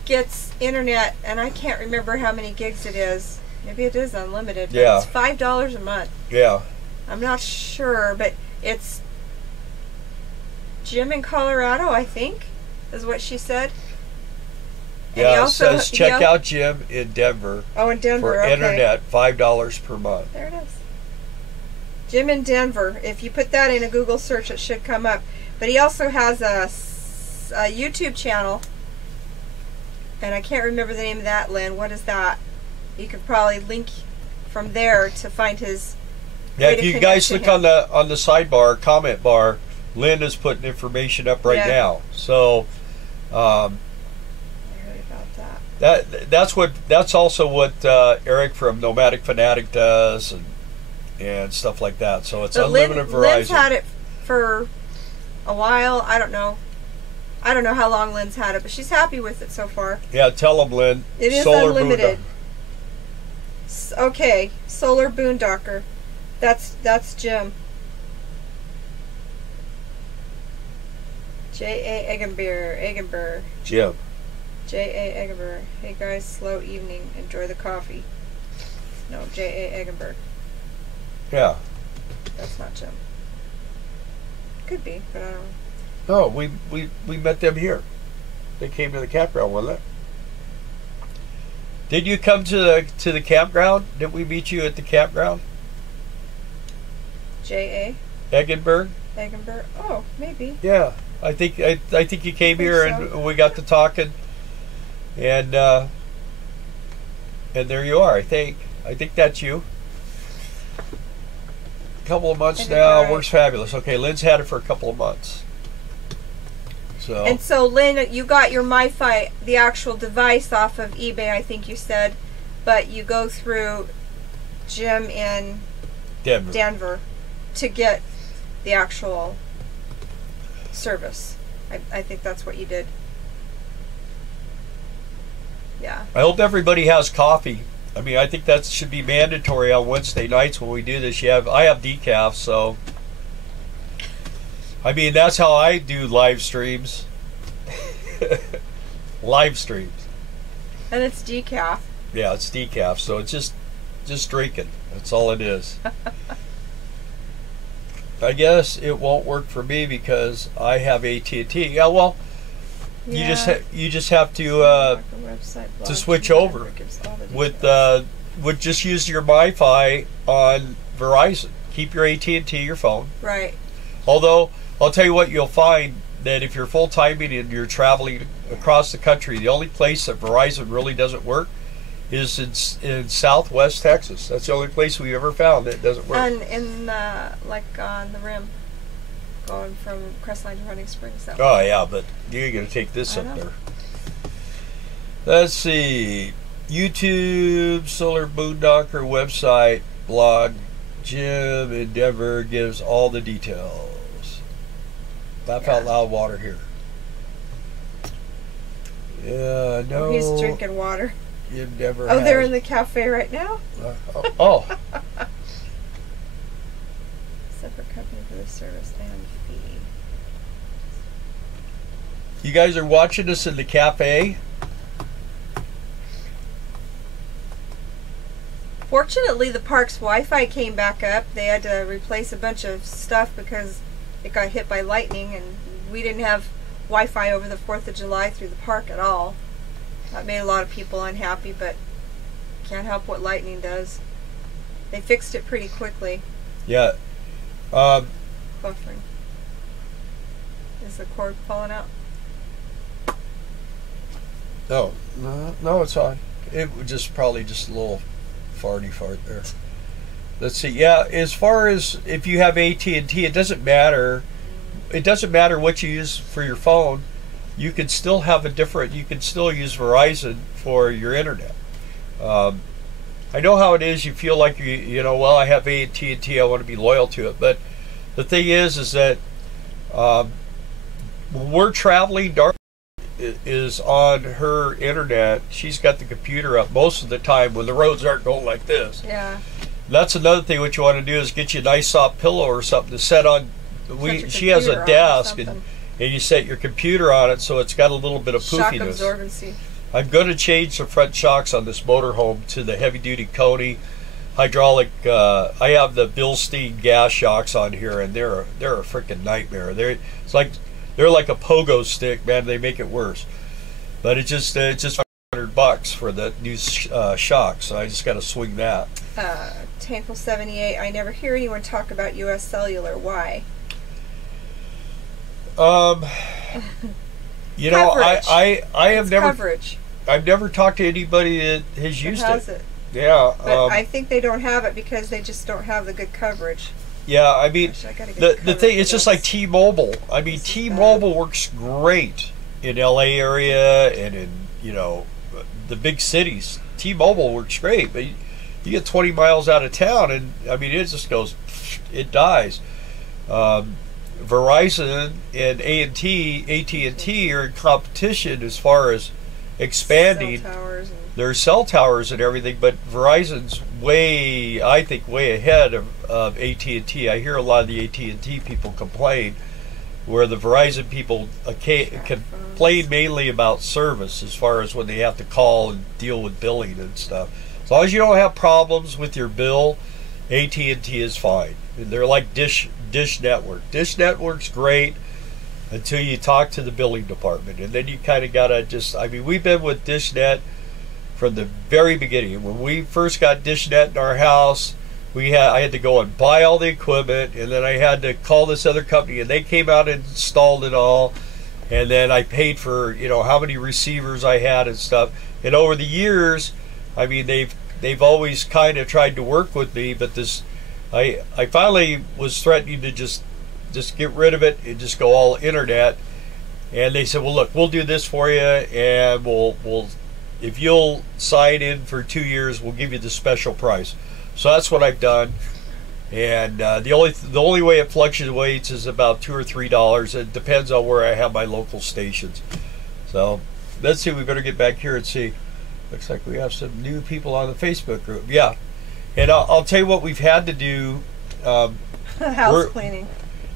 gets internet, and I can't remember how many gigs it is. Maybe it is unlimited. But it's $5 a month. Yeah. I'm not sure, but it's Jim in Colorado, I think, is what she said. And yeah, it says check out Jim in Denver. Oh, in Denver, for internet, $5 per month. There it is. Jim in Denver. If you put that in a Google search, it should come up. But he also has a YouTube channel, and I can't remember the name of that, Lynn. What is that? You could probably link from there to find his. Yeah, if you guys look on the sidebar, comment bar, Lynn is putting information up right now. So I heard about that. That's also what Eric from Nomadic Fanatic does and stuff like that. So it's unlimited Verizon. Lynn's had it for a while. I don't know how long Lynn's had it, but she's happy with it so far. Yeah, tell them, Lynn. It is unlimited. Okay, Solar Boondocker. That's Jim. J.A. Eggenberg. Jim. J.A. Eggenberg. Hey guys, slow evening. Enjoy the coffee. No, J.A. Eggenberg. Yeah. That's not Jim. Could be, but I don't know. No, we met them here. They came to the campground, wasn't it? Did you come to the campground? Did we meet you at the campground? J.A. Eggenberg? Eggenberg? Oh, maybe. Yeah. I think you came here and we got to talking, and there you are. I think that's you. A couple of months now, works fabulous. Okay, Lynn's had it for a couple of months. So. And so, Lynn, you got your MiFi, the actual device, off of eBay, I think you said, but you go through Jim in Denver to get the actual service. I think that's what you did. Yeah. I hope everybody has coffee. I mean, I think that should be mandatory on Wednesday nights when we do this. I have decaf, so I mean that's how I do live streams. Live streams. And it's decaf. Yeah, it's decaf, so it's just drinking. That's all it is. I guess it won't work for me because I have AT&T. Yeah, well, you just have to switch over with just use your MiFi on Verizon. Keep your AT&T, your phone. Right. Although I'll tell you what, you'll find that if you're full timing and you're traveling across the country, the only place that Verizon really doesn't work is in Southwest Texas. That's the only place we've ever found that it doesn't work. And in like on the rim, going from Crestline to Running Springs. Oh yeah, but you're gonna take this up there. Let's see, YouTube, Solar Boondocker website, blog. Jim in Denver gives all the details. Laugh out loud water here. Yeah, no. Oh, he's drinking water. They're in the cafe right now? Oh. Separate company for the service and fee. You guys are watching us in the cafe? Fortunately, the park's Wi-Fi came back up. They had to replace a bunch of stuff because it got hit by lightning, and we didn't have Wi-Fi over the 4th of July through the park at all. That made a lot of people unhappy, but can't help what lightning does. They fixed it pretty quickly. Yeah. Buffering. Is the cord falling out? No, it's on. It was probably just a little farty fart there. Let's see. Yeah, as far as if you have AT&T, it doesn't matter. It doesn't matter what you use for your phone. You can still have a different. You can still use Verizon for your internet. I know how it is. You feel like you know. Well, I have AT&T. I want to be loyal to it. But the thing is that when we're traveling, Dark is on her internet. She's got the computer up most of the time when the roads aren't going like this. Yeah. That's another thing. What you want to do is get you a nice soft pillow or something to set on. She has a desk, and you set your computer on it so it's got a little bit of poofiness. Shock absorbency. I'm going to change the front shocks on this motorhome to the heavy-duty Coney hydraulic. I have the Bilstein gas shocks on here, and they're a freaking nightmare. They're like a pogo stick, man. They make it worse. But it's just $100 for the new shocks. So I just got to swing that. Tankle 78. I never hear anyone talk about U.S. Cellular. Why? You know, I have never coverage. I've never talked to anybody that has used it. Yeah, but I think they don't have it because they just don't have the good coverage. Yeah, I mean, the thing, it's just like T-Mobile. I mean, T-Mobile works great in LA area and in, you know, the big cities. T-Mobile works great, but you get 20 miles out of town and, I mean, it just goes, it dies. Verizon and AT&T are in competition as far as expanding their cell towers and everything, but Verizon's I think way ahead of AT&T. I hear a lot of the AT&T people complain, where the Verizon people complain mainly about service as far as when they have to call and deal with billing and stuff. As long as you don't have problems with your bill, AT&T is fine. They're like Dish Network. Dish Network's great until you talk to the billing department, and then you kind of gotta just. I mean, we've been with DishNet from the very beginning. When we first got DishNet in our house, I had to go and buy all the equipment, and then I had to call this other company, and they came out and installed it all, and then I paid for, you know, how many receivers I had and stuff. And over the years, I mean, they've always kind of tried to work with me, but I finally was threatening to just get rid of it and just go all internet. And they said, well, look, we'll do this for you, and we'll if you'll sign in for 2 years, we'll give you the special price. So that's what I've done. And the only way it fluctuates is about $2 or $3. It depends on where I have my local stations. So let's see. We better get back here and see. Looks like we have some new people on the Facebook group. Yeah. And I'll tell you what we've had to do. House cleaning.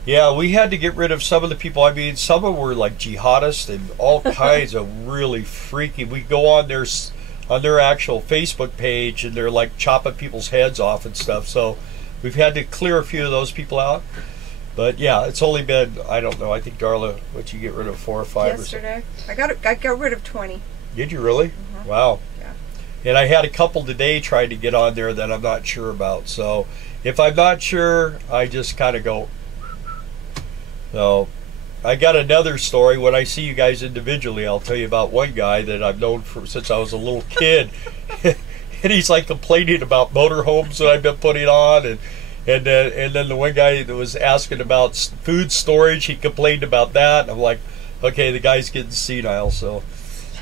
Yeah, we had to get rid of some of the people. I mean, some of them were like jihadists and all kinds of really freaky. We go on their actual Facebook page, and they're like chopping people's heads off and stuff. So we've had to clear a few of those people out. But yeah, it's only been, I don't know, I think, Darla, what you get rid of 4 or 5 yesterday? I got rid of 20. Did you really? Mm-hmm. Wow. Yeah. And I had a couple today trying to get on there that I'm not sure about. So if I'm not sure, I just kind of go. So I got another story. When I see you guys individually, I'll tell you about one guy that I've known since I was a little kid. And he's like complaining about motorhomes that I've been putting on, and then the one guy that was asking about food storage, he complained about that. And I'm like, okay, the guy's getting senile. So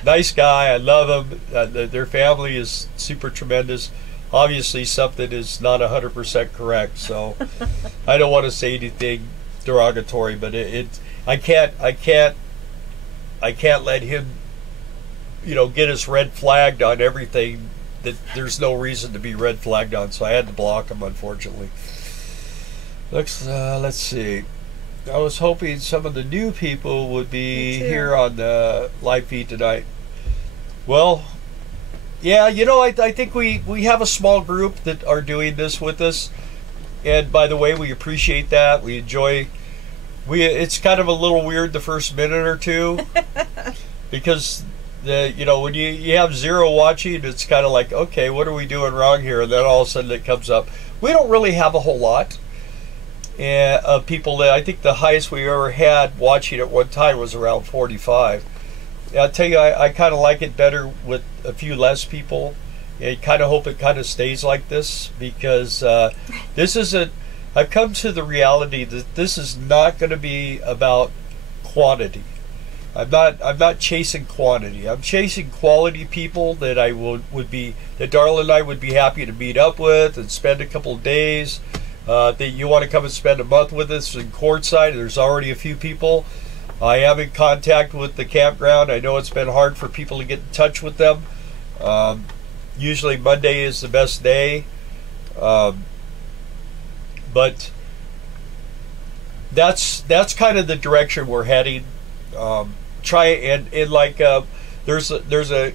nice guy, I love him. Their family is super tremendous. Obviously, something is not 100% correct, so I don't want to say anything derogatory, but I can't let him, you know, get us red flagged on everything that there's no reason to be red flagged on. So I had to block him, unfortunately. Let's see. I was hoping some of the new people would be here on the live feed tonight. Well, yeah, you know, I think we have a small group that are doing this with us. And by the way, we appreciate that. We enjoy. It's kind of a little weird the first minute or two, because you know, when you have 0 watching, it's kind of like, okay, what are we doing wrong here? And then all of a sudden it comes up. We don't really have a whole lot of people. That I think the highest we ever had watching at one time was around 45. I'll tell you, I kind of like it better with a few less people. I kind of hope it kind of stays like this, because this isn't. I've come to the reality that this is not going to be about quantity. I'm not chasing quantity. I'm chasing quality people that that Darla and I would be happy to meet up with and spend a couple of days. That you want to come and spend a month with us in Quartzsite. There's already a few people. I am in contact with the campground. I know it's been hard for people to get in touch with them. Usually Monday is the best day. But that's kind of the direction we're heading. Try and like there's an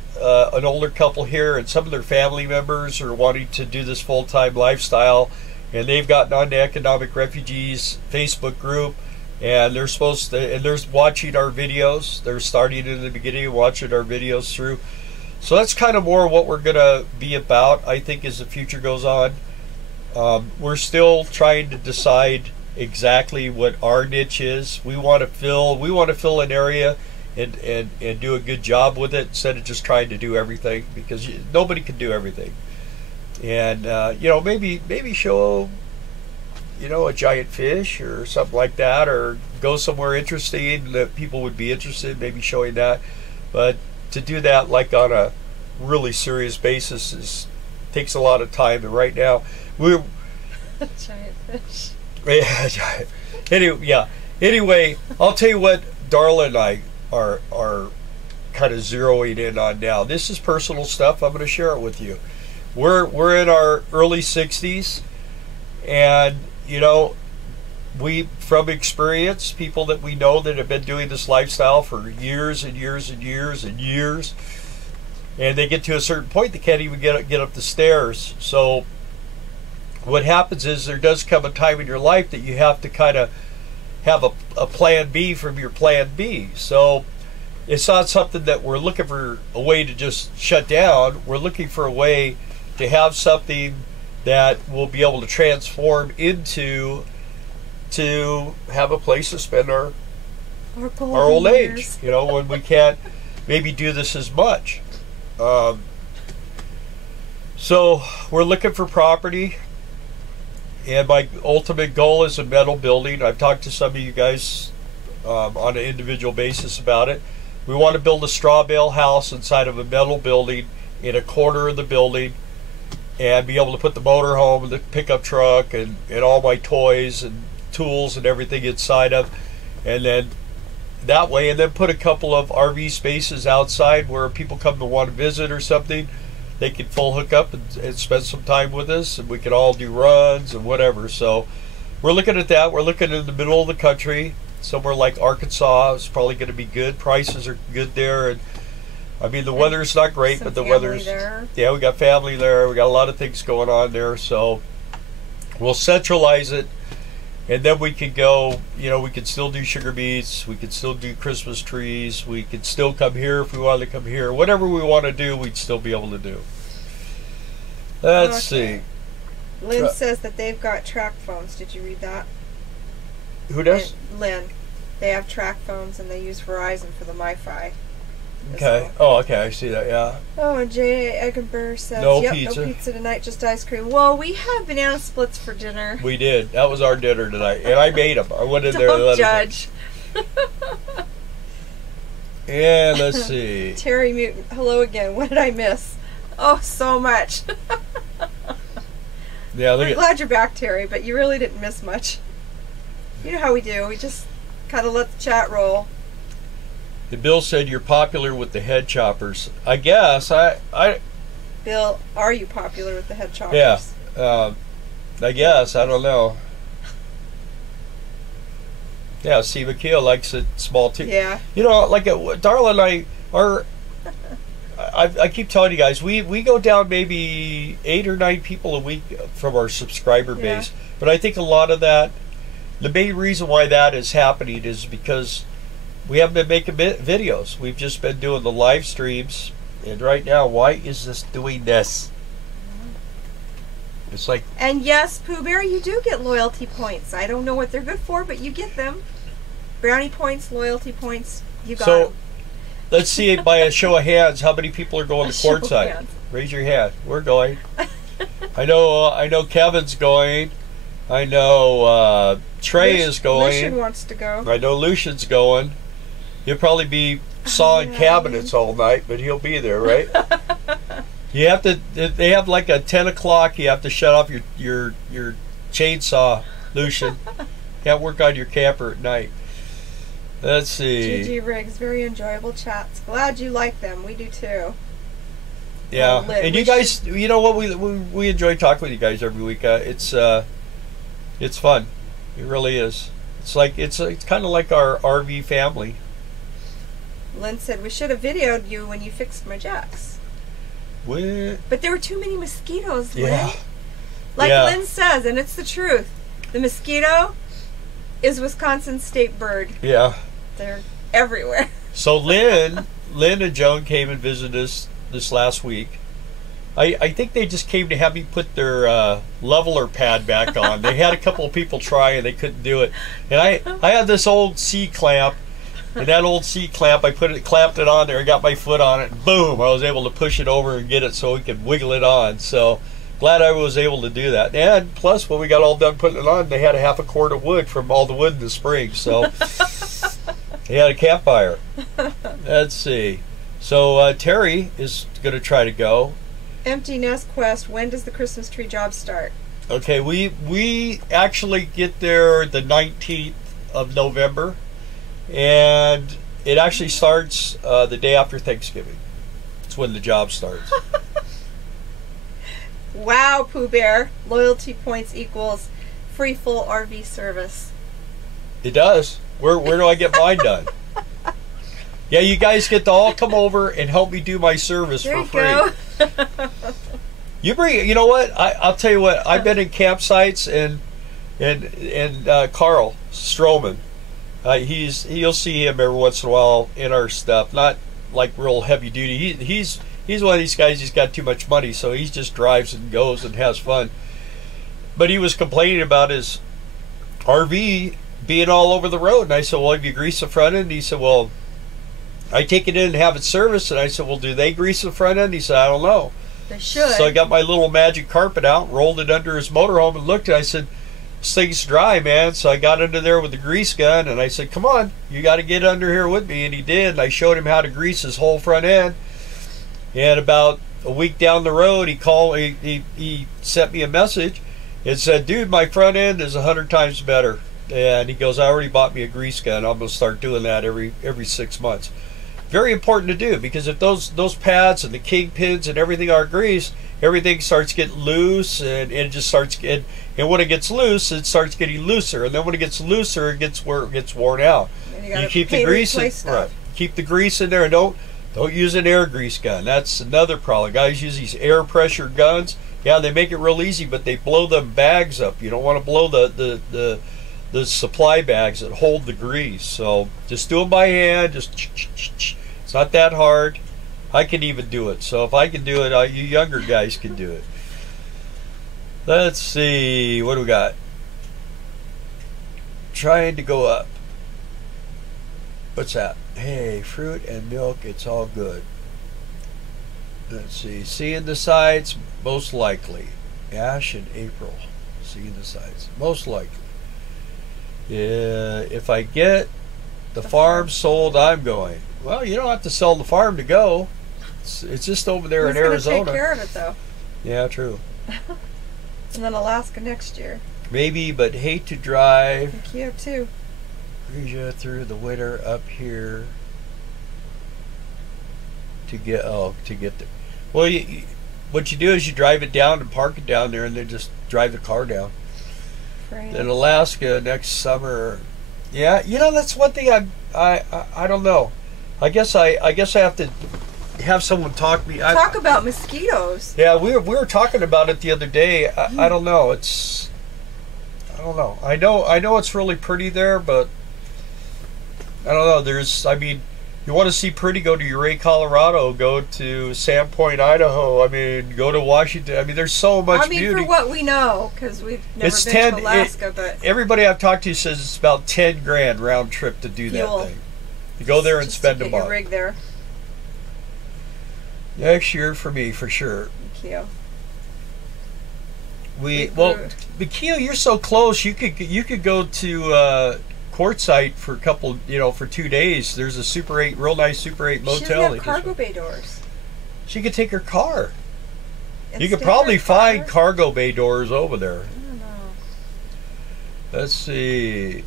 older couple here, and some of their family members are wanting to do this full-time lifestyle, and they've gotten on the Economic Refugees Facebook group, and they're watching our videos. They're starting in the beginning and watching our videos through. So that's kind of more what we're gonna be about, I think, as the future goes on. We're still trying to decide exactly what our niche is. We want to fill an area and do a good job with it, instead of just trying to do everything, because nobody can do everything. And maybe show a giant fish or something like that, or go somewhere interesting that people would be interested in, maybe showing that. But to do that like on a really serious basis takes a lot of time, and right now we're giant fish. Yeah, giant. Anyway, I'll tell you what Darla and I are kind of zeroing in on now. This is personal stuff. I'm going to share it with you. We're in our early 60s, and we, from experience, people that we know that have been doing this lifestyle for years and years and years and years, and they get to a certain point, they can't even get up the stairs. So what happens is there does come a time in your life that you have to kind of have a plan B from your plan B. So it's not something that we're looking for a way to just shut down. We're looking for a way to have something that we'll be able to transform into, to have a place to spend our old age, when we can't maybe do this as much. So we're looking for property, and my ultimate goal is a metal building. I've talked to some of you guys on an individual basis about it. We want to build a straw bale house inside of a metal building in a corner of the building, and be able to put the motorhome and the pickup truck and all my toys and tools and everything inside of, and then that way, and then put a couple of RV spaces outside where people come to want to visit or something. They can full hook up and spend some time with us, and we can all do runs and whatever. So we're looking at that. We're looking in the middle of the country, somewhere like Arkansas. It's probably going to be good. Prices are good there, and I mean, the weather's not great, but the weather's there. Yeah, we got family there. We got a lot of things going on there, so we'll centralize it, and then we can go. We can still do sugar beets. We can still do Christmas trees. We could still come here if we wanted to come here. Whatever we want to do, we'd still be able to do. Let's see. Lynn says that they've got track phones. Did you read that? Who does? Lynn. They have track phones, and they use Verizon for the MiFi. Okay. Oh, okay. I see that. Yeah. Oh, and J. Eggenberg says, no "Yep, pizza. No pizza tonight, just ice cream." Well, we had banana splits for dinner. We did. That was our dinner tonight, and I made them. I went in there. Don't judge. And let's see. Terry Mutant. Hello again. What did I miss? Oh, so much. Yeah. We're glad you're back, Terry, but you really didn't miss much. You know how we do. We just kind of let the chat roll. The Bill said you're popular with the head choppers. I guess Bill, are you popular with the head choppers? Yeah, I guess. I don't know. Yeah, see, McKeel likes it small too. Yeah. Like Darla and I are. I keep telling you guys, we go down maybe 8 or 9 people a week from our subscriber base. But I think a lot of that, the main reason why that is happening is because we haven't been making videos. We've just been doing the live streams. And right now, why is this doing this? It's like... And yes, Pooh Bear, you do get loyalty points. I don't know what they're good for, but you get them. Brownie points, loyalty points, you got them. Let's see by a show of hands how many people are going to Quartzsite. Raise your hand. We're going. I know Kevin's going. I know Trey is going. Lucian wants to go. I know Lucian's going. He'll probably be sawing cabinets all night, but he'll be there, right? You have to. They have like a 10 o'clock. You have to shut off your chainsaw, Lucian. Can't work on your camper at night. Let's see. GG Riggs, very enjoyable chats. Glad you like them. We do too. Yeah, and you guys, you know what? We enjoy talking with you guys every week. It's fun. It really is. It's kind of like our RV family. Lynn said we should have videoed you when you fixed my jacks. What? But there were too many mosquitoes, Lynn. Yeah. Like Lynn says, and it's the truth. The mosquito is Wisconsin's state bird. Yeah. They're everywhere. So Lynn and Joan came and visited us this last week. I think they just came to have me put their leveler pad back on. They had a couple of people try and they couldn't do it. And I had this old C-clamp, and that old C-clamp, I clamped it on there, I got my foot on it, and boom, I was able to push it over and get it so we could wiggle it on. So glad I was able to do that. And plus, when we got all done putting it on, they had a half a quart of wood from all the wood in the spring. So they had a campfire. Let's see. So Terry is going to try to go. Empty Nest Quest, when does the Christmas tree job start? Okay, we actually get there the 19th of November, and it actually starts the day after Thanksgiving. It's when the job starts. Wow, Pooh Bear. Loyalty points equals free full RV service. It does. Where do I get mine done? Yeah, you guys get to all come over and help me do my service for free. Go. You know what? I'll tell you what. I've been in campsites and Carl Stroman. You'll see him every once in a while in our stuff. Not like real heavy duty. He's one of these guys. He's got too much money, so he just drives and goes and has fun. But he was complaining about his RV being all over the road, and I said, "Well, have you greased the front end?" And he said, "Well, I take it in and have it serviced." And I said, "Well, do they grease the front end?" He said, "I don't know." They should. So I got my little magic carpet out, rolled it under his motorhome, and looked. And I said, "This thing's dry, man." So I got under there with the grease gun, and I said, "Come on, you got to get under here with me." And he did. And I showed him how to grease his whole front end. And about a week down the road, he called. He sent me a message and said, "Dude, my front end is 100 times better." And he goes, "I already bought me a grease gun. I'm going to start doing that every 6 months." Very important to do, because if those pads and the kingpins and everything are greased, everything starts getting loose, and it just starts getting, and when it gets loose, it starts getting looser, and then when it gets looser, it gets worn out. You keep the grease in, right? Keep the grease in there, and don't use an air grease gun. That's another problem. Guys use these air pressure guns. Yeah, they make it real easy, but they blow them bags up. You don't want to blow the supply bags that hold the grease. So just do them by hand. It's not that hard. I can even do it. So if I can do it, you younger guys can do it. Let's see. What do we got? Trying to go up. What's that? Hey, fruit and milk, it's all good. Let's see. Seeing the sides, most likely. Ash in April. Seeing the sides, most likely. Yeah, if I get the farm sold, I'm going. Well, you don't have to sell the farm to go. It's just over there in Arizona. Take care of it, though. Yeah, true. And then Alaska next year. Maybe, but hate to drive. And Kiev too. Asia through the winter up here to get there. Well, what you do is you drive it down and park it down there, and then just drive the car down. In Alaska next summer. Yeah, that's one thing I don't know. I guess I have to have someone talk to me. Talk about mosquitoes. Yeah, we were talking about it the other day. I don't know. I don't know. I know it's really pretty there, but I don't know. You want to see pretty, go to Uray, Colorado, go to Sandpoint, Idaho. Go to Washington. There's so much beauty. For what we know, because we've never been to Alaska, but everybody I've talked to says it's about $10,000 round trip to do that thing. You go there and spend a month. Your rig there. Next year for me, for sure. Mikio. Mikio, you're so close. You could go to Quartzsite for a couple, for 2 days. There's a Super 8, real nice Super 8 motel. She doesn't have cargo bay doors. She could take her car. And You could stay probably in her find car? cargo bay doors over there. I don't know. Let's see.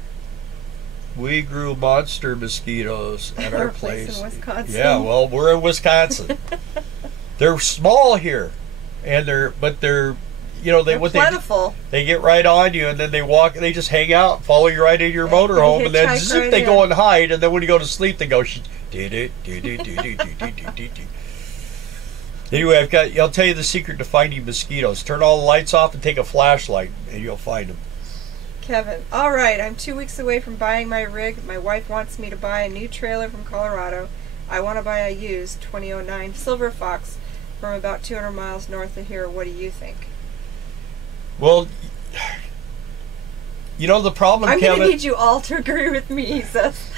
We grew monster mosquitoes at our place. In Wisconsin. Yeah, well, we're in Wisconsin. They're small here, and they're plentiful. They get right on you, and then they just hang out and follow you right into your motorhome, and then hitchhike they right go in. and hide, and then when you go to sleep, they go. Anyway, I'll tell you the secret to finding mosquitoes. Turn all the lights off and take a flashlight, and you'll find them. Kevin, all right, I'm 2 weeks away from buying my rig. My wife wants me to buy a new trailer from Colorado. I want to buy a used 2009 Silver Fox from about 200 miles north of here. What do you think? Well, the problem, I'm Kevin. I'm going to need you all to agree with me, he says.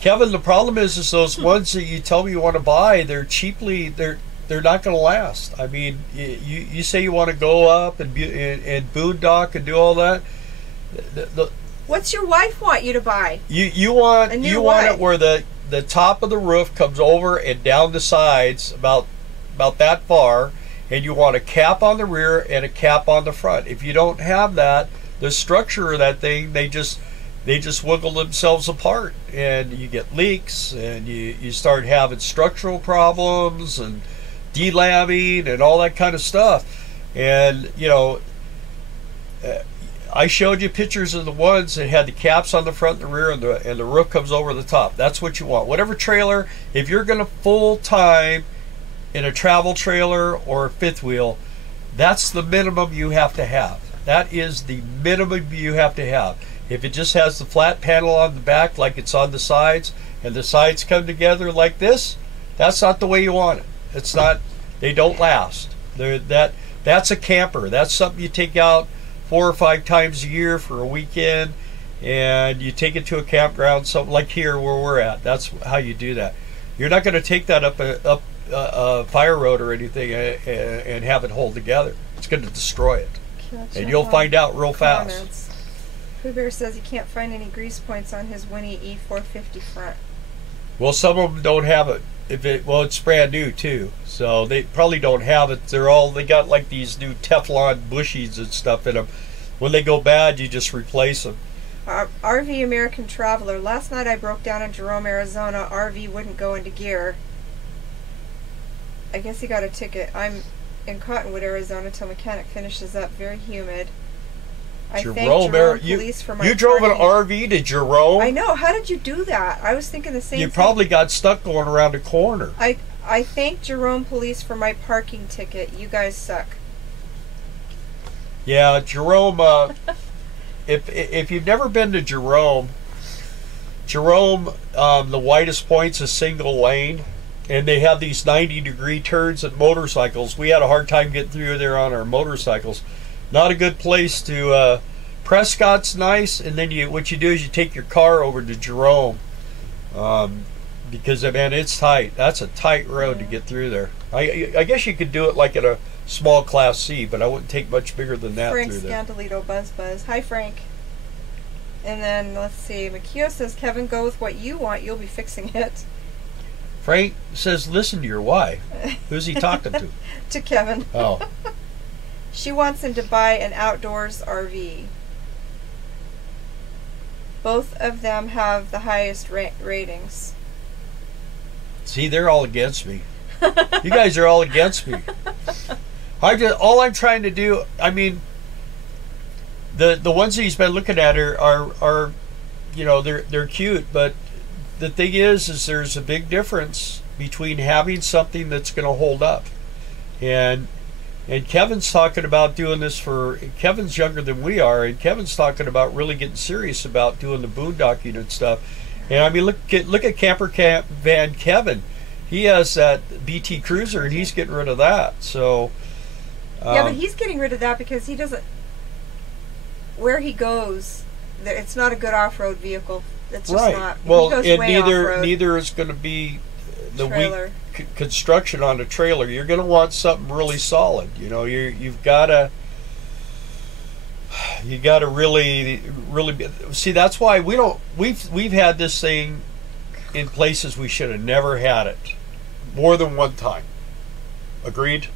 Kevin, the problem is those ones that you tell me you want to buy, they're not going to last. I mean, you say you want to go up and boondock and do all that. What's your wife want you to buy? You want what? it where the top of the roof comes over and down the sides about that far, and you want a cap on the rear and a cap on the front. If you don't have that, the structure of that thing, they just wiggle themselves apart, and you get leaks, and you start having structural problems and delabbing and all that kind of stuff. And I showed you pictures of the ones that had the caps on the front and the rear, and the roof comes over the top. That's what you want. Whatever trailer, if you're going to full time in a travel trailer or a fifth wheel, that's the minimum you have to have. That is the minimum you have to have. If it just has the flat panel on the back like it's on the sides, and the sides come together like this, that's not the way you want it. It's not. They don't last. That's a camper. That's something you take out 4 or 5 times a year for a weekend, and you take it to a campground, something like here where we're at. That's how you do that. You're not going to take that up a fire road or anything and have it hold together. It's going to destroy it, and you'll find out real fast. Pooh Bear says he can't find any grease points on his Winnie E450 front. Well, some of them don't have it. It's brand new too, so they probably don't have it. They got like these new Teflon bushies and stuff in them. When they go bad, you just replace them. RV American Traveler. Last night I broke down in Jerome, Arizona. RV wouldn't go into gear. I guess he got a ticket. I'm in Cottonwood, Arizona till mechanic finishes up. Very humid. I thank Jerome Police for my You drove an parking. RV to Jerome? I know. How did you do that? I was thinking the same thing. You probably got stuck going around a corner. I thank Jerome Police for my parking ticket. You guys suck. Yeah, Jerome, if you've never been to Jerome, the widest point's a single lane, and they have these 90-degree turns at motorcycles. We had a hard time getting through there on our motorcycles. Not a good place to. Prescott's nice, and then what you do is you take your car over to Jerome, because man, it's tight. That's a tight road to get through there. I guess you could do it like at a small Class C, but I wouldn't take much bigger than that Frank through there. Scandalito Buzz. Hi, Frank. And then let's see. Makio says, Kevin, go with what you want. You'll be fixing it. Frank says, listen to your wife. Who's he talking to? To Kevin. Oh. She wants him to buy an outdoors RV. Both of them have the highest ratings. See, they're all against me. You guys are all against me. All I'm trying to do, I mean, the ones that he's been looking at are they're cute, but the thing is there's a big difference between having something that's going to hold up, and Kevin's talking about doing this Kevin's younger than we are, and Kevin's talking about really getting serious about doing the boondocking and stuff. And I mean, look at Camper Van Kevin. He has that BT Cruiser, and he's getting rid of that. So yeah, but he's getting rid of that because he doesn't. Where he goes, it's not a good off-road vehicle. It's just right. not. Well, he goes and way off-road. neither is going to be the trailer. weak construction on a trailer, you're going to want something really solid. You know, you've got to really see. That's why we've had this thing in places we should have never had it, more than one time. Agreed?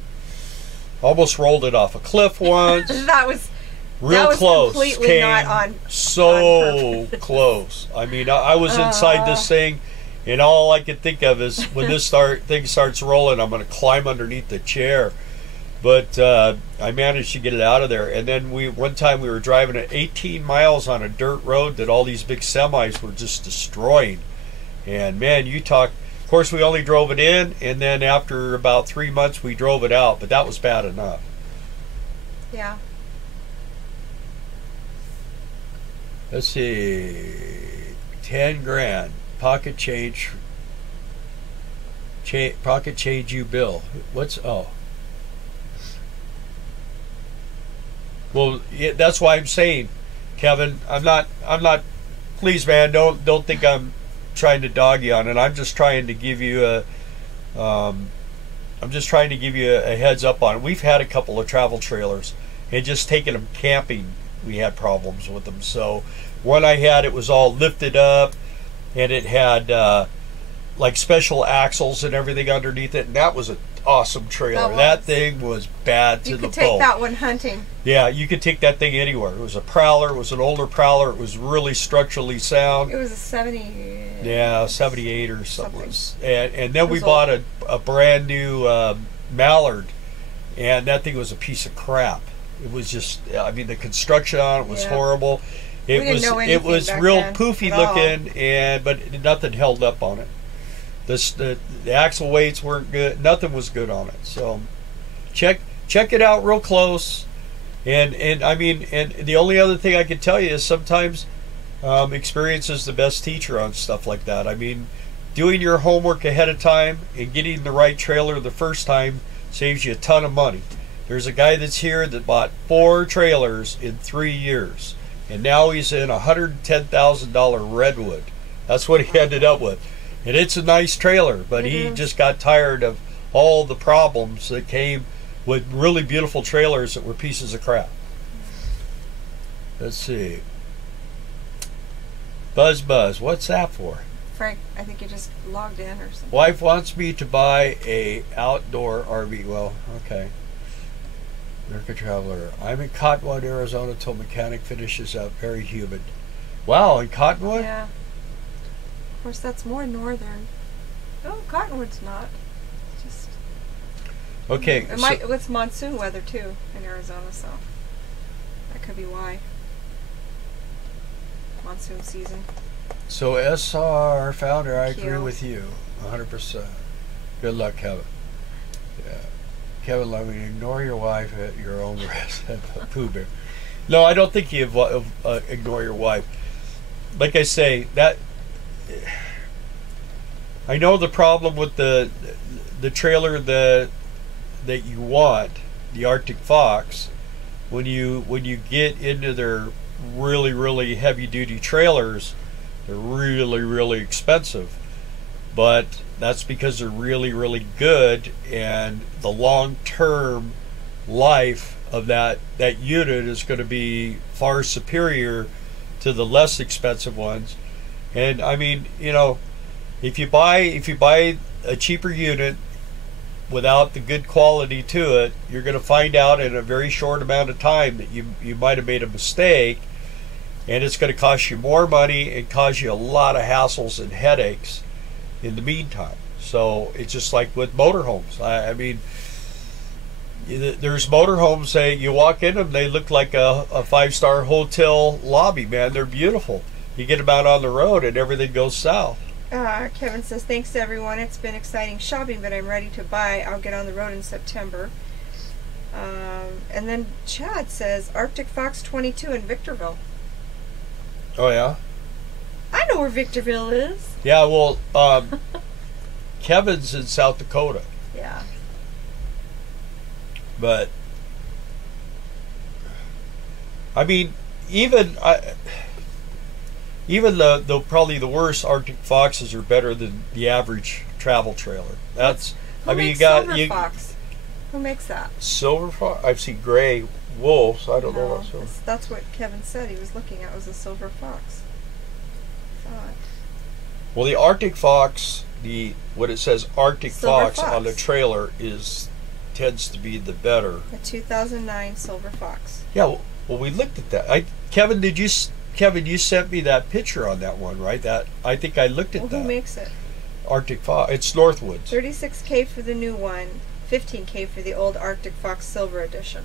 Almost rolled it off a cliff once. that was close. Completely Came not on so close. I mean, I was inside this thing, and all I could think of is when this thing starts rolling, I'm going to climb underneath the chair. But I managed to get it out of there. And then one time we were driving at 18 miles on a dirt road that all these big semis were just destroying. And man, of course we only drove it in, and then after about 3 months we drove it out, but that was bad enough. Yeah. Let's see, 10 grand, pocket change you bill. Well, yeah, that's why I'm saying, Kevin, I'm not, please man, don't think I'm trying to dog you on it. I'm just trying to give you a heads up on it. We've had a couple of travel trailers, and just taking them camping, we had problems with them. So one I had, it was all lifted up, and it had like special axles and everything underneath it, and that was an awesome trailer. That thing was bad to the bone. You could take that one hunting. Yeah, you could take that thing anywhere. It was a Prowler. It was an older Prowler. It was really structurally sound. It was a 70. Yeah, 78 or something. And then we bought a brand new Mallard, and that thing was a piece of crap. It was just, I mean, the construction on it was horrible. It was real poofy looking, but nothing held up on it. The axle weights weren't good. Nothing was good on it. So check it out real close. And I mean, and the only other thing I can tell you is sometimes experience is the best teacher on stuff like that. I mean, doing your homework ahead of time and getting the right trailer the first time saves you a ton of money. There's a guy that's here that bought 4 trailers in 3 years, and now he's in a $110,000 Redwood. That's what he ended up with. And it's a nice trailer, but he just got tired of all the problems that came with really beautiful trailers that were pieces of crap. Let's see. Buzz, what's that for? Frank, I think you just logged in or something. Wife wants me to buy a outdoor RV. Well, okay. American Traveler. I'm in Cottonwood, Arizona till mechanic finishes up. Very humid. Wow, in Cottonwood? Yeah. Of course, that's more northern. Oh, Cottonwood's not. Just. Okay. It's monsoon weather too in Arizona, so that could be why. Monsoon season. So SR founder, I agree with you, 100%. Good luck, Kevin. Yeah. Kevin, let me ignore your wife at your own risk. Pooh Bear. No, I don't think you ignore your wife. Like I say, that I know the problem with the trailer that you want, the Arctic Fox. When you get into their really heavy duty trailers, they're really expensive. But that's because they're really good, and the long-term life of that unit is going to be far superior to the less expensive ones. And I mean, you know, if you buy a cheaper unit without the good quality to it, you're going to find out in a very short amount of time that you might have made a mistake, and it's going to cost you more money and cause you a lot of hassles and headaches in the meantime. So it's just like with motorhomes. I mean, there's motorhomes that you walk in them, they look like a 5-star hotel lobby, man. They're beautiful. You get them out on the road and everything goes south. Kevin says, thanks everyone. It's been exciting shopping, but I'm ready to buy. I'll get on the road in September. And then Chad says, Arctic Fox 22 in Victorville. Oh, yeah? I know where Victorville is. Yeah, well, Kevin's in South Dakota. Yeah. But, I mean, even the probably the worst Arctic Foxes are better than the average travel trailer. That's, Who I mean, makes you got Silver Fox? Who makes that? Silver Fox. I've seen gray wolves. I don't know No, what silver. that's what Kevin said he was looking at, was a Silver Fox. Thought. Well, the Arctic Fox, what it says Arctic Silver Fox on the Fox. trailer tends to be the better. A 2009 Silver Fox. Yeah. Well, we looked at that. Kevin, you sent me that picture on that one, right? That I think I looked at Well, that. who makes it? Arctic Fox. It's Northwoods. 36K for the new one, 15K for the old Arctic Fox Silver Edition.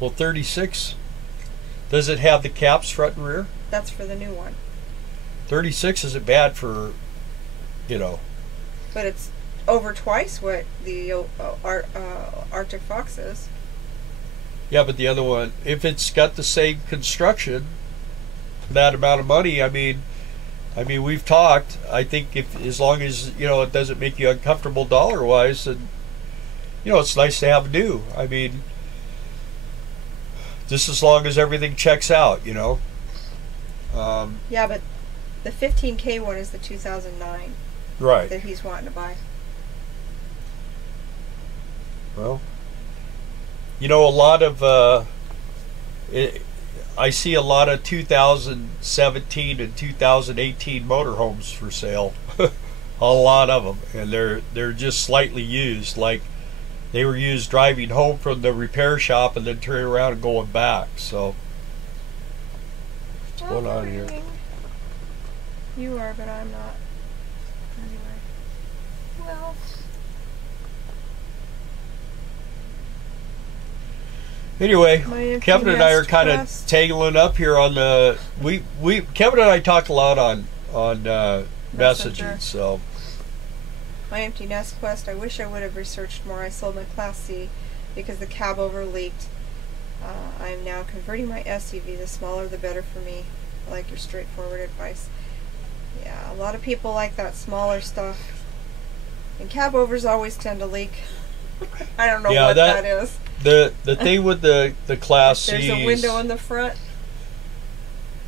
Well, 36. Does it have the caps front and rear? That's for the new one. 36 isn't bad for, you know. But it's over twice what the Arctic Fox is. Yeah, but the other one, if it's got the same construction, that amount of money, I mean, we've talked. I think as long as it doesn't make you uncomfortable dollar wise, and it's nice to have new. I mean, just as long as everything checks out, Yeah, but the 15K one is the 2009 right. that he's wanting to buy. Well, a lot of I see a lot of 2017 and 2018 motorhomes for sale. A lot of them, and they're just slightly used, like they were used driving home from the repair shop and then turning around and going back. So what's going on here? You are, but I'm not. Anyway. Well. Anyway, Kevin and I are kind of tangling up here on the. Kevin and I talk a lot on messaging. So my empty nest quest. I wish I would have researched more. I sold my Class C because the cab over leaked. I am now converting my SUV. The smaller, the better for me. I like your straightforward advice. Yeah, a lot of people like that smaller stuff. And cab overs always tend to leak. I don't know what that is. The thing with the Class C, there's a window in the front.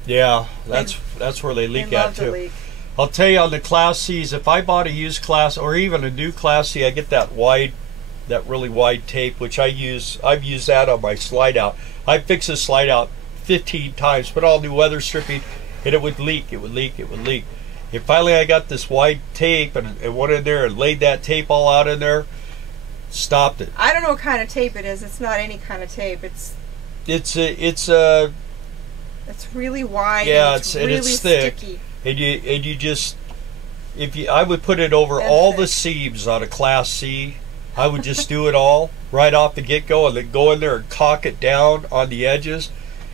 Yeah, that's where they leak at too. Leak. I'll tell you, on the Class C's, if I bought a used Class or even a new Class C, I get that really wide tape, which I've used that on my slide out. I fixed the slide out 15 times, put all new weather stripping, and it would leak. It would leak. And finally, I got this wide tape and went in there and laid that tape all out in there. Stopped it. I don't know what kind of tape it is. It's not any kind of tape. It's really wide. Yeah, and it's really thick. sticky. And you just, I would put it over all the seams on a Class C. I would just do it all right off the get-go, and then go in there and caulk it down on the edges,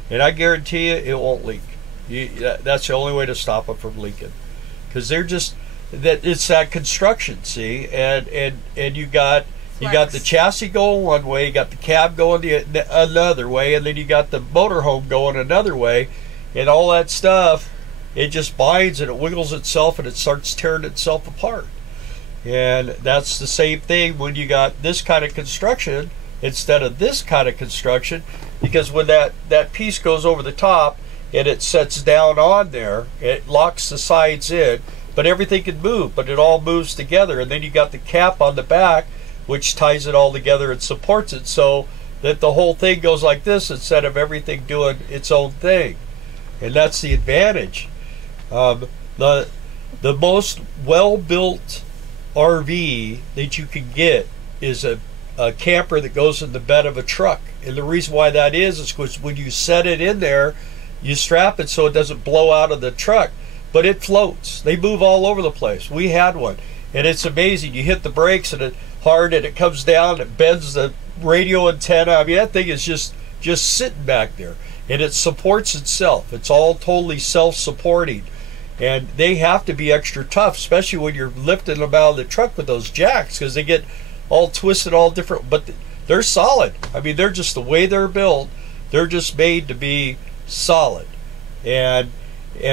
and I guarantee you it won't leak. That's the only way to stop it from leaking, because they're just it's that construction, see, and you got the chassis going one way, you got the cab going another way, and then you got the motorhome going another way, and all that stuff, it just binds and it wiggles itself and it starts tearing itself apart. And that's the same thing when you got this kind of construction instead of this kind of construction, because when that piece goes over the top and it sets down on there, it locks the sides in, but everything can move, but it all moves together. And then you got the cap on the back, which ties it all together and supports it, so that the whole thing goes like this instead of everything doing its own thing. And that's the advantage. The most well-built RV that you can get is a camper that goes in the bed of a truck. And the reason why that is because when you set it in there, you strap it so it doesn't blow out of the truck, but it floats. They move all over the place. We had one, and it's amazing. You hit the brakes and it hard, and it comes down, it bends the radio antenna. I mean, that thing is just sitting back there, and it supports itself. It's all totally self-supporting, and they have to be extra tough, especially when you're lifting them out of the truck with those jacks, because they get all twisted, all different, but they're solid. I mean, they're just the way they're built. They're just made to be solid. And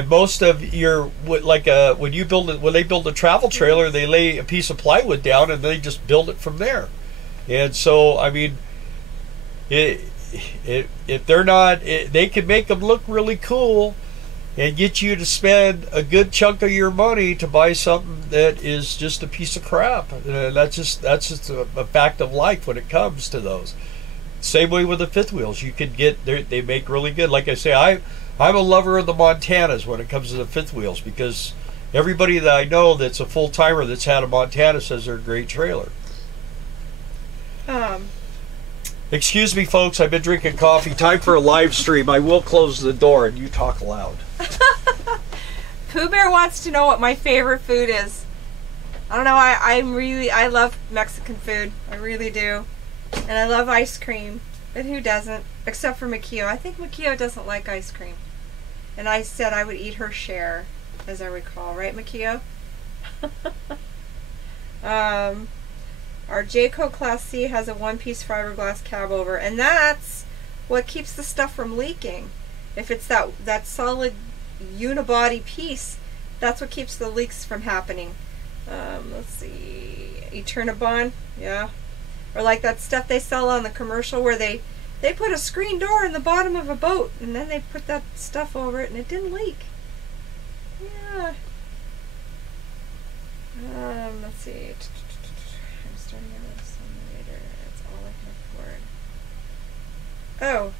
most of your, when they build a travel trailer, they lay a piece of plywood down and they just build it from there. And so, I mean, if they're not, they can make them look really cool, and get you to spend a good chunk of your money to buy something that is just a piece of crap. That's just a fact of life when it comes to those. Same way with the fifth wheels. You could get, they make really good. Like I say, I'm a lover of the Montanas when it comes to the fifth wheels, because everybody that I know that's a full timer that's had a Montana says they're a great trailer. Excuse me, folks. I've been drinking coffee. Time for a live stream. I will close the door and you talk loud. Pooh Bear wants to know what my favorite food is. I don't know. I love Mexican food. I really do. And I love ice cream. But who doesn't? Except for Makio. I think Makio doesn't like ice cream. And I said I would eat her share, as I recall. Right, Makio? Our Jayco Class C has a one-piece fiberglass cab over, and that's what keeps the stuff from leaking. If it's that solid unibody piece, that's what keeps the leaks from happening. Let's see, Eternabond, yeah. Or like that stuff they sell on the commercial where they put a screen door in the bottom of a boat, and then they put that stuff over it, and it didn't leak. Yeah. Let's see. I'm starting a simulator. That's all I can afford. Oh.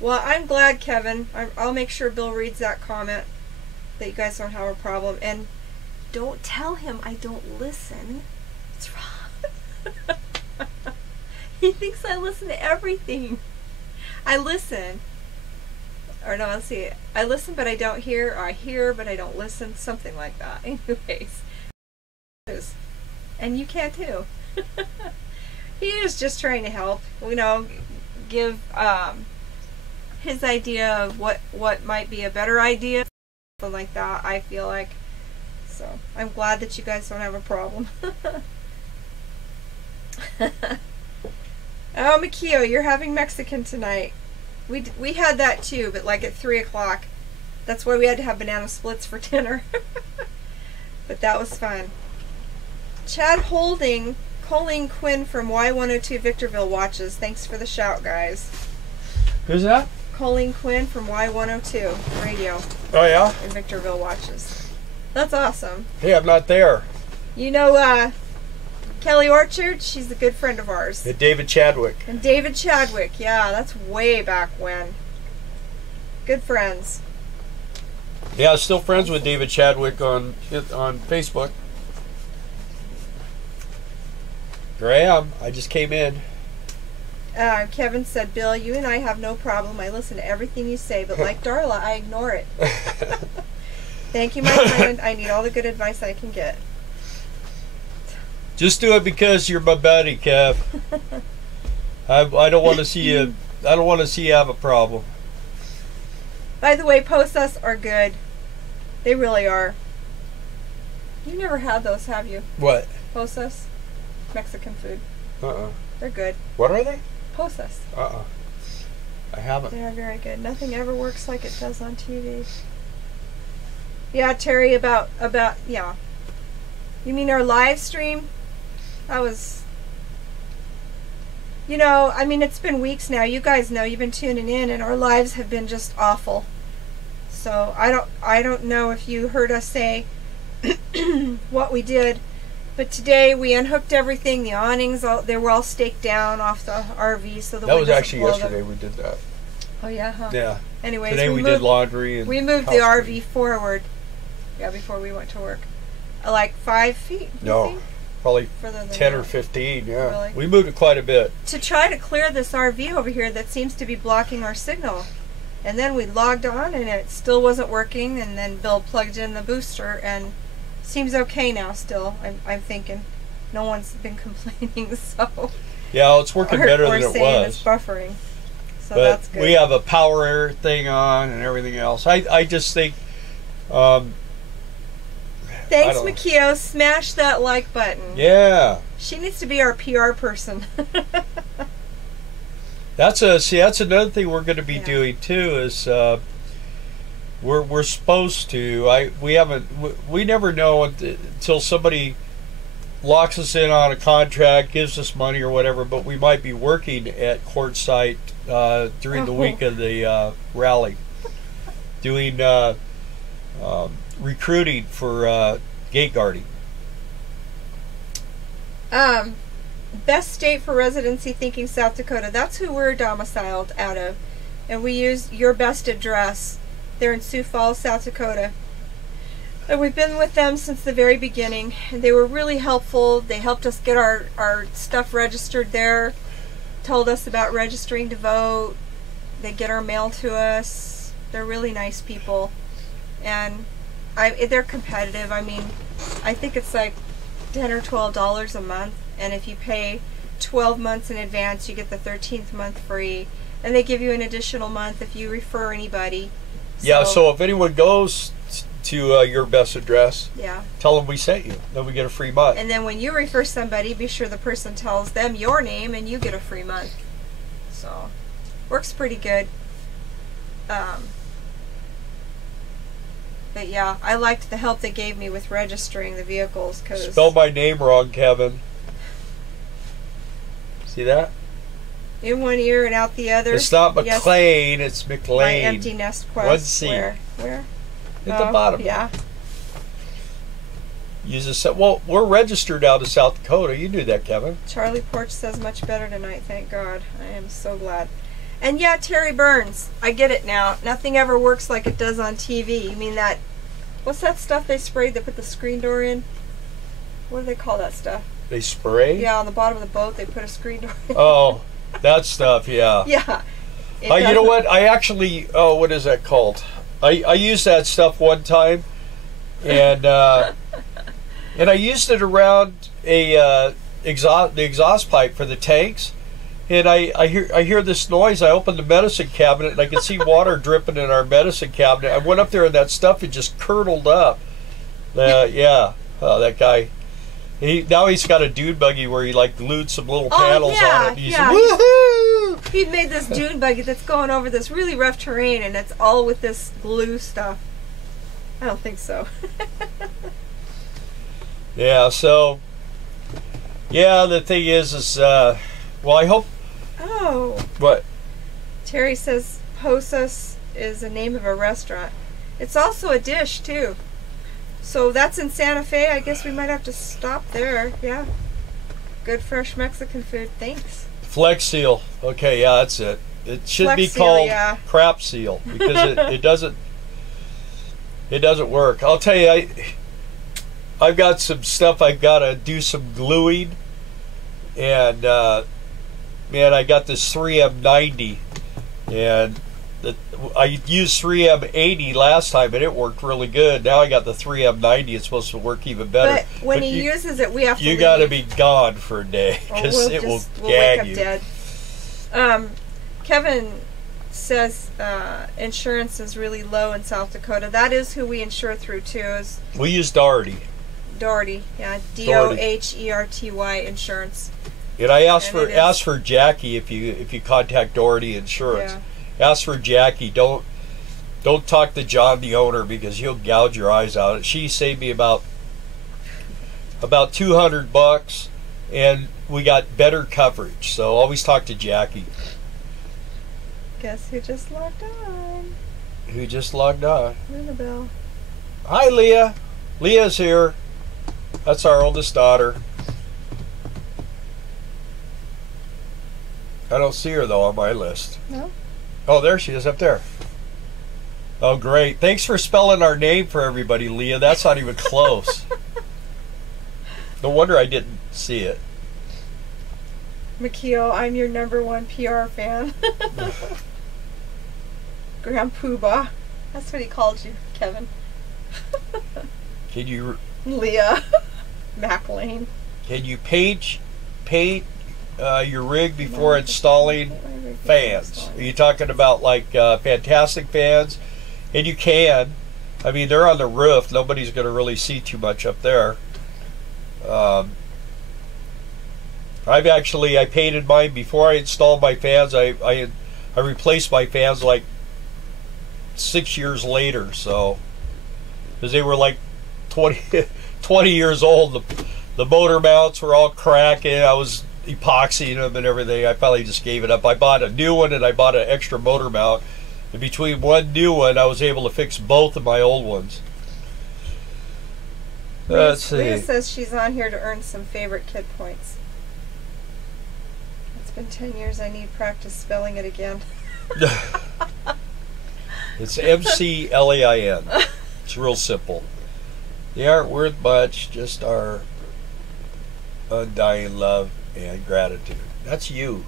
Well, I'm glad, Kevin. I'll make sure Bill reads that comment, that you guys don't have a problem. And don't tell him I don't listen. What's wrong? He thinks I listen to everything. I listen. Or no, let's see. I listen but I don't hear, or I hear but I don't listen. Something like that. Anyways. And you can too. He is just trying to help. You know, give his idea of what might be a better idea. Something like that, I feel like. So, I'm glad that you guys don't have a problem. Oh, Makio, you're having Mexican tonight. We had that too, but like at 3 o'clock. That's why we had to have banana splits for dinner. But that was fun. Chad Holding, Colleen Quinn from Y102 Victorville watches. Thanks for the shout, guys. Who's that? Colleen Quinn from Y102 Radio. Oh, yeah? In Victorville watches. That's awesome. Hey, I'm not there. You know, Kelly Orchard, she's a good friend of ours. And David Chadwick. And David Chadwick, yeah, that's way back when. Good friends. Yeah, still friends with David Chadwick on Facebook. Here I am. I just came in. Kevin said, Bill, you and I have no problem. I listen to everything you say, but like Darla, I ignore it. Thank you, my friend. I need all the good advice I can get. Just do it because you're my buddy, Kev. I don't want to see you. I don't want to see you have a problem. By the way, posas are good. They really are. You never had those, have you? What? Posas, Mexican food. They're good. What are they? Posas. I haven't. They are very good. Nothing ever works like it does on TV. Yeah, Terry, about yeah. You mean our live stream? That was, you know, I mean, it's been weeks now. You guys know, you've been tuning in, and our lives have been just awful. So I don't know if you heard us say what we did, but today we unhooked everything. The awnings, they were all staked down off the RV, so the that wind was doesn't actually blow yesterday. them. We did that. Oh yeah, huh? Yeah. Anyways, today we did laundry and we moved the RV forward. Yeah, before we went to work, like 5 feet. No, probably further than 10 or that. 15. Yeah, Really? we moved it quite a bit to try to clear this RV over here that seems to be blocking our signal. And then we logged on and it still wasn't working, and then Bill plugged in the booster and seems okay now still. I'm thinking. No one's been complaining, so. Yeah, it's working better than it saying was. It's buffering. So but that's good. we have a power thing on and everything else. I just think thanks, Makio. Smash that like button. Yeah. She needs to be our PR person. That's another thing we're going to be doing too. Is we're supposed to. We never know until somebody locks us in on a contract, gives us money or whatever. But we might be working at Quartzsite during the week of the rally, doing recruiting for gate guarding. Best state for residency, thinking South Dakota. That's who we're domiciled out of. And we use Your Best Address. They're in Sioux Falls, South Dakota. And we've been with them since the very beginning. And they were really helpful. They helped us get our stuff registered there. Told us about registering to vote. They get our mail to us. They're really nice people. And they're competitive. I mean, I think it's like $10 or $12 a month. And if you pay 12 months in advance, you get the 13th month free. And they give you an additional month if you refer anybody. Yeah, so if anyone goes to Your Best Address, yeah, tell them we sent you. Then we get a free month. And then when you refer somebody, be sure the person tells them your name and you get a free month. So, works pretty good. But yeah, I liked the help they gave me with registering the vehicles. Cause spell my name wrong, Kevin. See that? In one ear and out the other. It's not McLean, yes. it's McLean. My empty nest quest. One C. Where? At the bottom. Yeah. Well, we're registered out of South Dakota. You knew that, Kevin. Charlie Porch says much better tonight, thank God. I am so glad. And yeah, Terry Burns. I get it now. Nothing ever works like it does on TV. You mean that, what's that stuff they sprayed that put the screen door in? What do they call that stuff? They spray? Yeah, on the bottom of the boat they put a screen door in. Oh, that stuff, yeah. Yeah. You know what? I actually, what is that called? I used that stuff one time, and and I used it around the exhaust pipe for the tanks, and I hear this noise. I opened the medicine cabinet, and I could see water dripping in our medicine cabinet. I went up there, and that stuff had just curdled up. Yeah, that guy. Now he's got a dune buggy where he like glued some little panels on it. He's woohoo! He made this dune buggy that's going over this really rough terrain, and it's all with this glue stuff. I don't think so. Yeah. So. Yeah. The thing is, well, I hope. Oh. What? Terry says Posas is the name of a restaurant. It's also a dish too. So that's in Santa Fe. I guess we might have to stop there. Yeah. Good fresh Mexican food. Thanks. Flex Seal. Okay, yeah, that's it. It should Flex be Seal, called yeah. Crap Seal because it doesn't work. I'll tell you, I've got some stuff I've got to do some gluing, and man, I got this 3M90, and I used 3M80 last time and it worked really good. Now I got the 3M90. It's supposed to work even better. But when he uses it, we have to You got to be gone for a day because we'll wake up you. dead. Kevin says insurance is really low in South Dakota. That is who we insure through too. We use Doherty. Doherty, yeah, Doherty insurance. And I asked for Jackie if you contact Doherty Insurance. Yeah. Ask for Jackie. Don't talk to John, the owner, because he'll gouge your eyes out. She saved me about $200, and we got better coverage. So always talk to Jackie. Guess who just logged on? Who just logged on? Annabelle. Hi, Leah. Leah's here. That's our oldest daughter. I don't see her though on my list. No. Oh, there she is up there. Oh, great. Thanks for spelling our name for everybody, Leah. That's not even close. No wonder I didn't see it. McKeel, I'm your #1 PR fan. Graham Poobah. That's what he called you, Kevin. Can you... Leah. McLean. Can you paint your rig before installing fans? Are you talking about like fantastic fans? And you can. I mean, they're on the roof. Nobody's going to really see too much up there. I painted mine before I installed my fans. I replaced my fans like 6 years later. So, because they were like 20 years old. The motor mounts were all cracking. I was epoxying them and everything. I finally just gave it up. I bought a new one and I bought an extra motor mount And between one new one, I was able to fix both of my old ones. Let's see. Leah says she's on here to earn some favorite kid points. It's been 10 years. I need practice spelling it again. It's McLain. It's real simple. They aren't worth much, just our undying love and gratitude. That's you.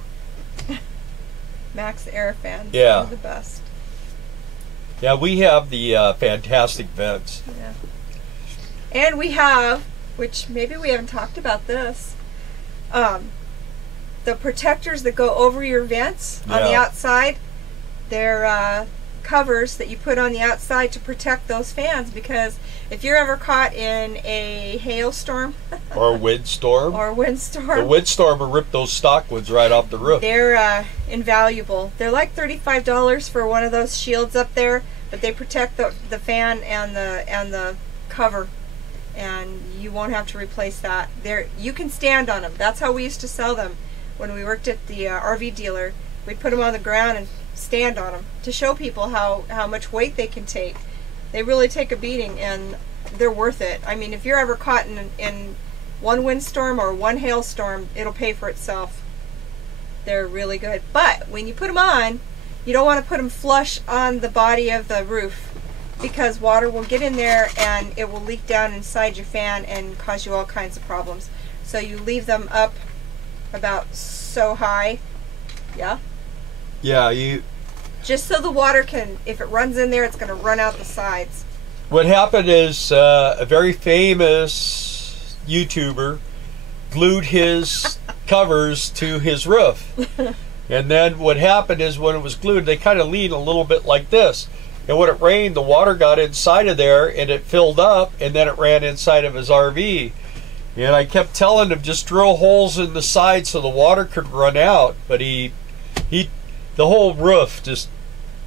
Max Air fans. Yeah. They're the best. Yeah, we have the fantastic vents. Yeah. And we have, which maybe we haven't talked about this, the protectors that go over your vents on the outside. They're covers that you put on the outside to protect those fans, because if you're ever caught in a hailstorm or windstorm, the windstorm will rip those stock ones right off the roof. They're invaluable. They're like $35 for one of those shields up there, but they protect the fan and the cover, and you won't have to replace that. You can stand on them. That's how we used to sell them when we worked at the RV dealer. We'd put them on the ground and stand on them to show people how much weight they can take. They really take a beating, and they're worth it. I mean, if you're ever caught in one windstorm or one hailstorm, it'll pay for itself. They're really good. But when you put them on, you don't want to put them flush on the body of the roof, because water will get in there and it will leak down inside your fan and cause you all kinds of problems. So you leave them up about so high. Yeah? Yeah, you... Just so the water can, if it runs in there, it's going to run out the sides. What happened is a very famous YouTuber glued his covers to his roof. And then what happened is when it was glued, they kind of lean a little bit like this. And when it rained, the water got inside of there and it filled up, and then it ran inside of his RV. And I kept telling him, just drill holes in the side so the water could run out. But the whole roof just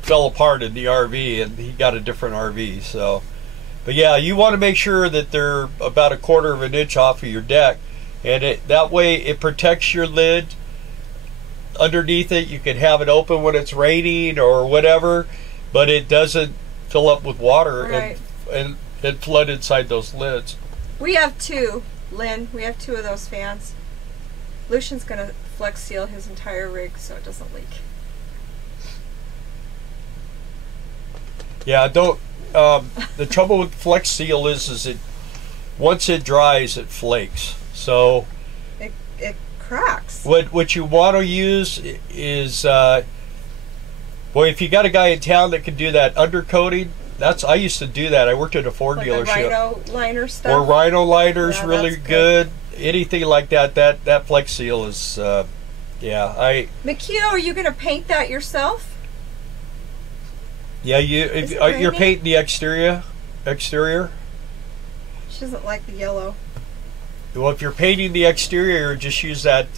fell apart in the RV, and he got a different RV. So, but yeah, you want to make sure that they're about 1/4 of an inch off of your deck, and that way it protects your lid underneath it. You can have it open when it's raining or whatever, but it doesn't fill up with water. Right. and flood inside those lids. We have two, Lynn. We have two of those fans. Lucian's going to flex seal his entire rig so it doesn't leak. Yeah, don't. The trouble with Flex Seal is it once it dries, it flakes. So it cracks. What you want to use is, boy, if you got a guy in town that can do that undercoating, I used to do that. I worked at a Ford dealership. Rhino liner stuff. Or Rhino liners, yeah, really good. Anything like that. That Flex Seal is, yeah. McHugh, are you going to paint that yourself? Yeah, you're painting the exterior. She doesn't like the yellow. Well, if you're painting the exterior, just use that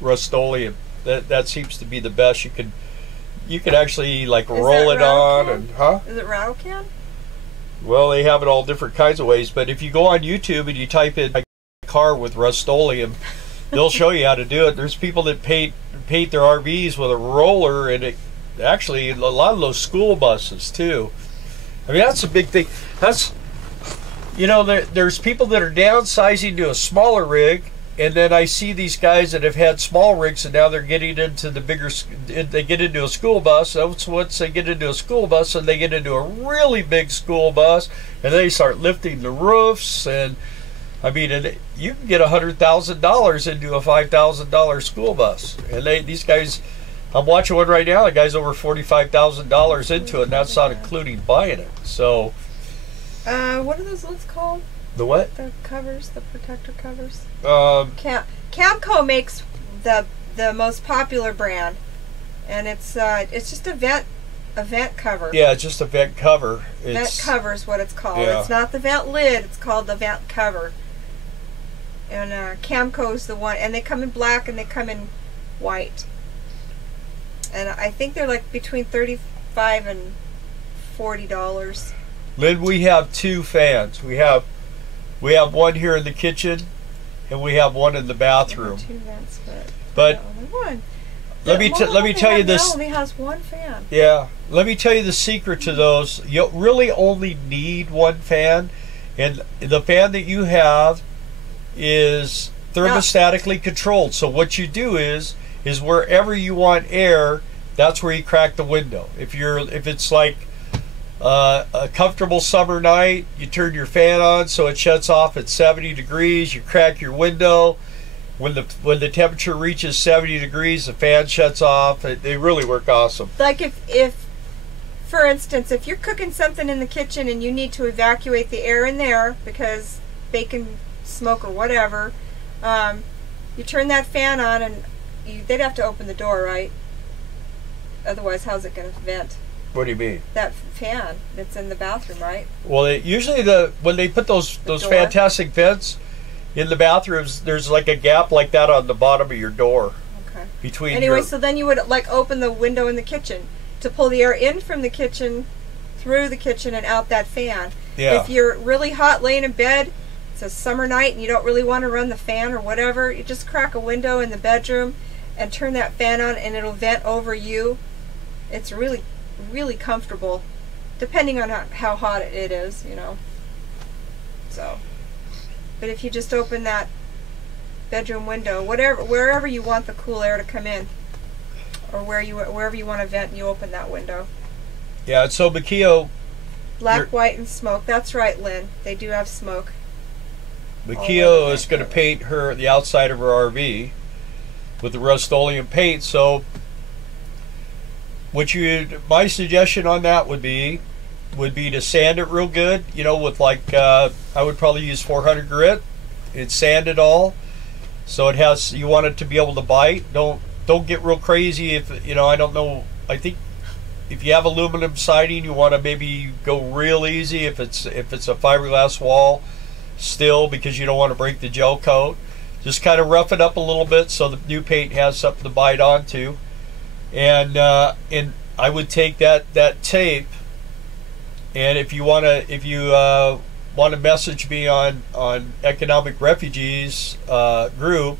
Rustoleum. That seems to be the best. You could actually like roll it on and Is it rattle can? Well, they have it all different kinds of ways. But if you go on YouTube and you type in like car with Rustoleum, they'll show you how to do it. There's people that paint their RVs with a roller, and actually a lot of those school buses too. I mean, that's a big thing. That's, there's people that are downsizing to a smaller rig, and then I see these guys that have had small rigs and now they're getting into the bigger. They get into a school bus. So once they get into a school bus, and they get into a really big school bus, and they start lifting the roofs. And I mean, you can get $100,000 into a $5,000 school bus, and these guys. I'm watching one right now. The guy's over $45,000 into it, and that's not including buying it. So, what are those lids called? The what? The covers, the protector covers. Camco makes the most popular brand, and it's just a vent cover. Yeah, it's just a vent cover. Vent cover is what it's called. Yeah. It's not the vent lid. It's called the vent cover. And Camco's the one, and they come in black and they come in white. And I think they're like between $35 and $40. Lynn, we have two fans. We have one here in the kitchen, and we have one in the bathroom. Two vents, but But only one. let me tell you this. Only has one fan. Yeah, let me tell you the secret to those. You really only need one fan, and the fan that you have is thermostatically controlled. So what you do is wherever you want air, that's where you crack the window. If it's like a comfortable summer night, you turn your fan on so it shuts off at 70 degrees. You crack your window. When the temperature reaches 70 degrees, the fan shuts off. They really work awesome. Like if for instance, if you're cooking something in the kitchen and you need to evacuate the air in there because bacon smoke or whatever, you turn that fan on and they'd have to open the door, right? Otherwise, how's it going to vent? What do you mean? That fan that's in the bathroom, right? Well, usually when they put those fantastic vents in the bathrooms, there's like a gap like that on the bottom of your door. Okay. Between anyway, so then you would like open the window in the kitchen to pull the air in from the kitchen, through the kitchen and out that fan. Yeah. If you're really hot laying in bed, it's a summer night and you don't really want to run the fan or whatever, you just crack a window in the bedroom and turn that fan on and it'll vent over you. It's really, really comfortable, depending on how hot it is, you know. So, but if you just open that bedroom window, wherever you want the cool air to come in, or wherever you want to vent, you open that window. Yeah, and so Makio. Black, white, and smoke. That's right, Lynn. They do have smoke. Makio is going to paint the outside of her RV with the Rustoleum paint. So, my suggestion on that would be to sand it real good. You know, with like I would probably use 400 grit and sand it all, so it has. You want it to be able to bite. Don't get real crazy. If you know, I don't know. I think if you have aluminum siding, you want to maybe go real easy. If it's a fiberglass wall, still, because you don't want to break the gel coat. Just kind of rough it up a little bit so the new paint has something to bite onto. And I would take that tape, and if you want to message me on Economic Refugees group,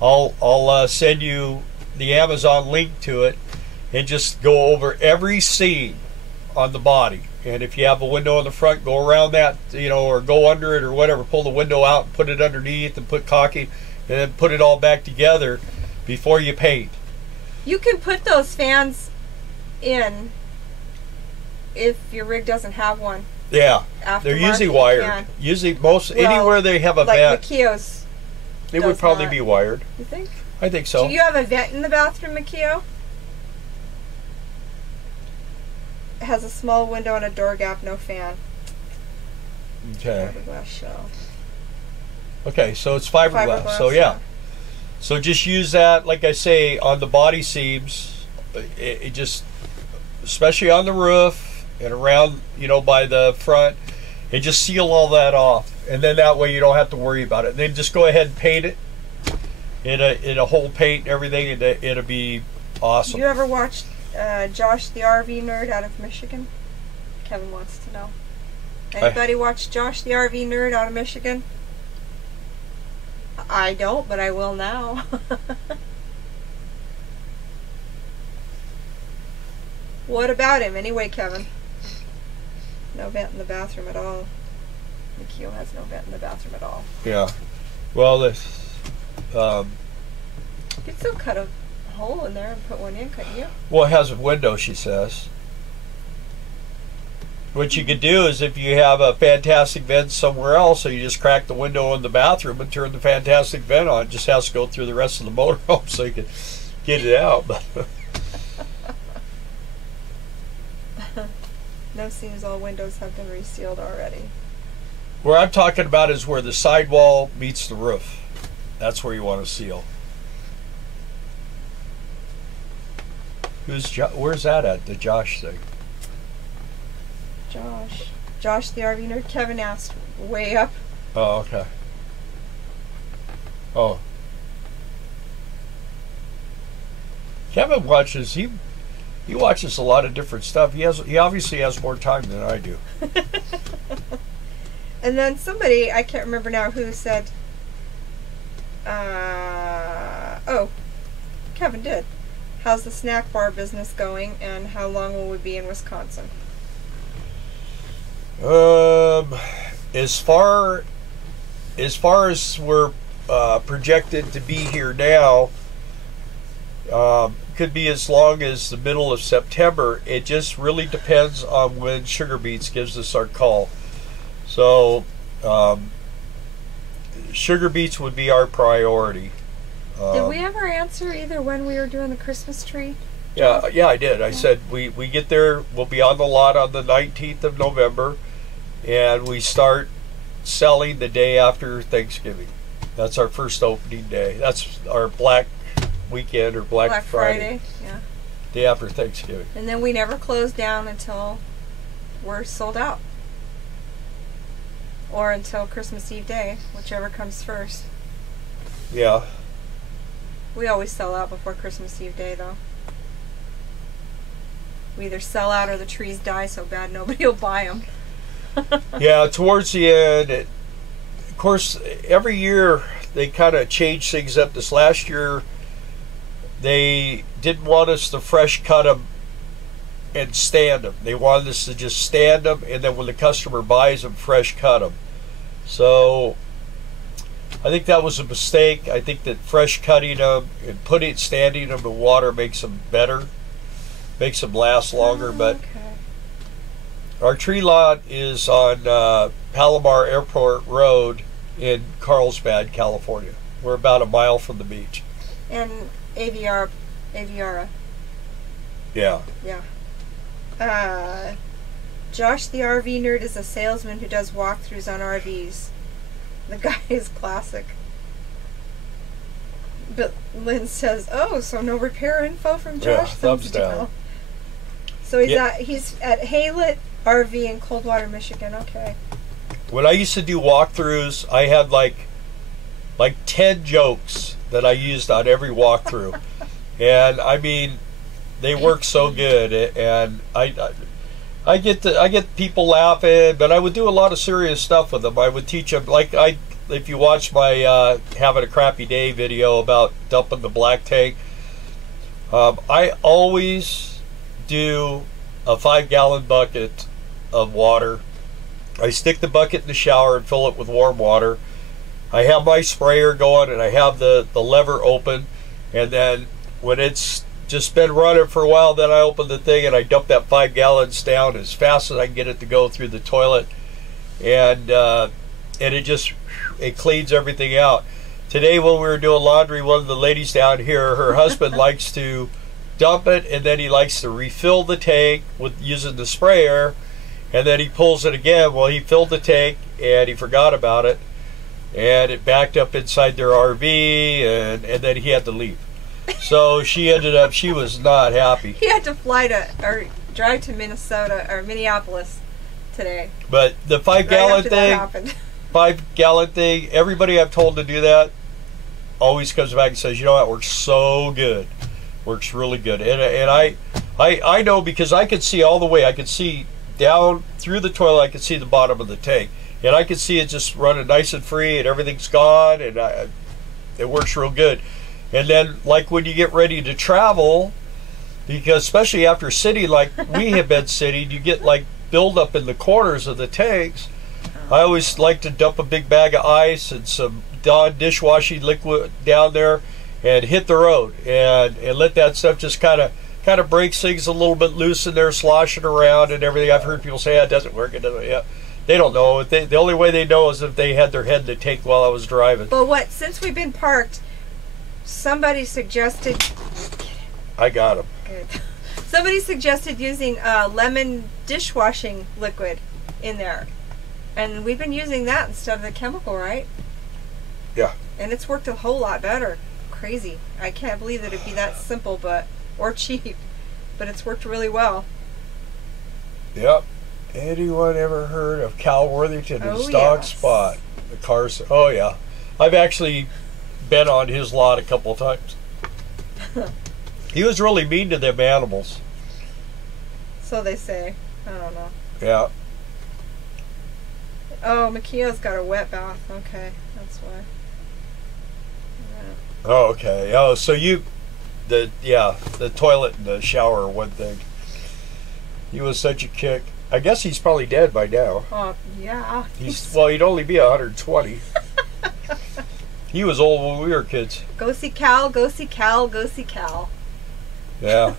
I'll send you the Amazon link to it, and just go over every seam on the body. And if you have a window in the front, go around that, you know, or go under it or whatever. Pull the window out and put it underneath, and put caulking, and then put it all back together before you paint. You can put those fans in if your rig doesn't have one. Yeah, they're usually wired. Usually, anywhere they have a like vent, Makio's, it would probably be wired. You think? I think so. Do you have a vent in the bathroom, Makio? It has a small window and a door gap, no fan. Okay. Fiberglass shell. Okay, so it's fiberglass. So yeah. So just use that, like I say, on the body seams. It just, especially on the roof and around, you know, by the front, and just seal all that off. And then that way you don't have to worry about it. And then just go ahead and paint it in a whole paint and everything, and it'll be awesome. You ever watched Josh the RV Nerd out of Michigan? Kevin wants to know. Anybody watch Josh the RV Nerd out of Michigan? I don't, but I will now. What about him anyway, Kevin? No vent in the bathroom at all. Makio has no vent in the bathroom at all. Yeah. Well, you could still cut a hole in there and put one in, couldn't you? Well, it has a window, she says. What you could do is, if you have a fantastic vent somewhere else, so you just crack the window in the bathroom and turn the fantastic vent on. It just has to go through the rest of the motorhome so you can get it out. No, seems all windows have been resealed already. Where I'm talking about is where the sidewall meets the roof. That's where you want to seal. Where's that at? The Josh thing. Josh the RV Nerd. Kevin asked way up. Oh, okay. Oh. Kevin watches, he watches a lot of different stuff. He obviously has more time than I do. And then somebody, I can't remember now who, said, oh, Kevin did. how's the snack bar business going, and how long will we be in Wisconsin? As far as we're projected to be here now, could be as long as the middle of September. It just really depends on when Sugar Beets gives us our call. So Sugar Beets would be our priority. Did we ever answer either when we were doing the Christmas tree? Yeah, I did. I said we get there, we'll be on the lot on the 19th of November, and we start selling the day after Thanksgiving. That's our first opening day. That's our Black Weekend or Black Friday. Yeah. Day after Thanksgiving. And then we never close down until we're sold out. Or until Christmas Eve day, whichever comes first. Yeah. We always sell out before Christmas Eve day, though. We either sell out or the trees die so bad nobody will buy them. Yeah, towards the end, of course, every year they kind of change things up. This last year, they didn't want us to fresh cut them and stand them. They wanted us to just stand them, and then when the customer buys them, fresh cut them. So I think that was a mistake. I think that fresh cutting them and standing them in water makes them better, makes them last longer. But okay. Our tree lot is on Palomar Airport Road in Carlsbad, California. We're about a mile from the beach. And Aviara. Yeah. Yeah. Josh the RV nerd is a salesman who does walkthroughs on RVs. The guy is classic. But Lynn says, "Oh, so no repair info from Josh." Yeah, thumbs down. So he's at Haylet RV in Coldwater, Michigan. Okay. When I used to do walkthroughs, I had like 10 jokes that I used on every walkthrough, and I mean, they work so good, and I get people laughing, but I would do a lot of serious stuff with them. I would teach them, if you watch my having a crappy day video about dumping the black tank, I always do a 5-gallon bucket of water. I stick the bucket in the shower and fill it with warm water. I have my sprayer going, and I have the lever open, and then when it's just been running for a while, then I open the thing and I dump that 5 gallons down as fast as I can get it to go through the toilet, and it cleans everything out. Today when we were doing laundry, one of the ladies down here, her husband likes to dump it, and then he likes to refill the tank with using the sprayer, and then he pulls it again. Well, he filled the tank and he forgot about it, and it backed up inside their RV, and then he had to leave. So she was not happy. He had to drive to Minnesota or Minneapolis today. But the 5-gallon thing, everybody I've told to do that always comes back and says, you know, that works so good. Works really good. And I know, because I could see all the way. I could see down through the toilet. I could see the bottom of the tank. And I could see it just running nice and free, and everything's gone, and it works real good. And then, like, when you get ready to travel, because especially after sitting like we have been sitting, you get like buildup in the corners of the tanks. I always like to dump a big bag of ice and some Dawn dishwashing liquid down there and hit the road and let that stuff just kind of breaks things a little bit loose in there, sloshing around and everything. I've heard people say, it doesn't work. It doesn't. Yeah. They don't know. The only way they know is if they had their head in the tank while I was driving. But since we've been parked, somebody suggested... I got them. Good. Somebody suggested using lemon dishwashing liquid in there. And we've been using that instead of the chemical, right? Yeah. And it's worked a whole lot better. Crazy. I can't believe that it'd be that simple or cheap. But it's worked really well. Yep. Anyone ever heard of Cal Worthington and Dog yes. Spot? The cars. Oh, yeah. I've actually been on his lot a couple of times. He was really mean to them animals. So they say. I don't know. Yeah. Oh, Makia's got a wet bath. Okay, that's why. Oh, okay. Oh, so you the toilet and the shower are one thing. He was such a kick. I guess he's probably dead by now. Oh, yeah. Well, he'd only be 120. He was old when we were kids. Go see Cal, go see Cal, go see Cal. Yeah.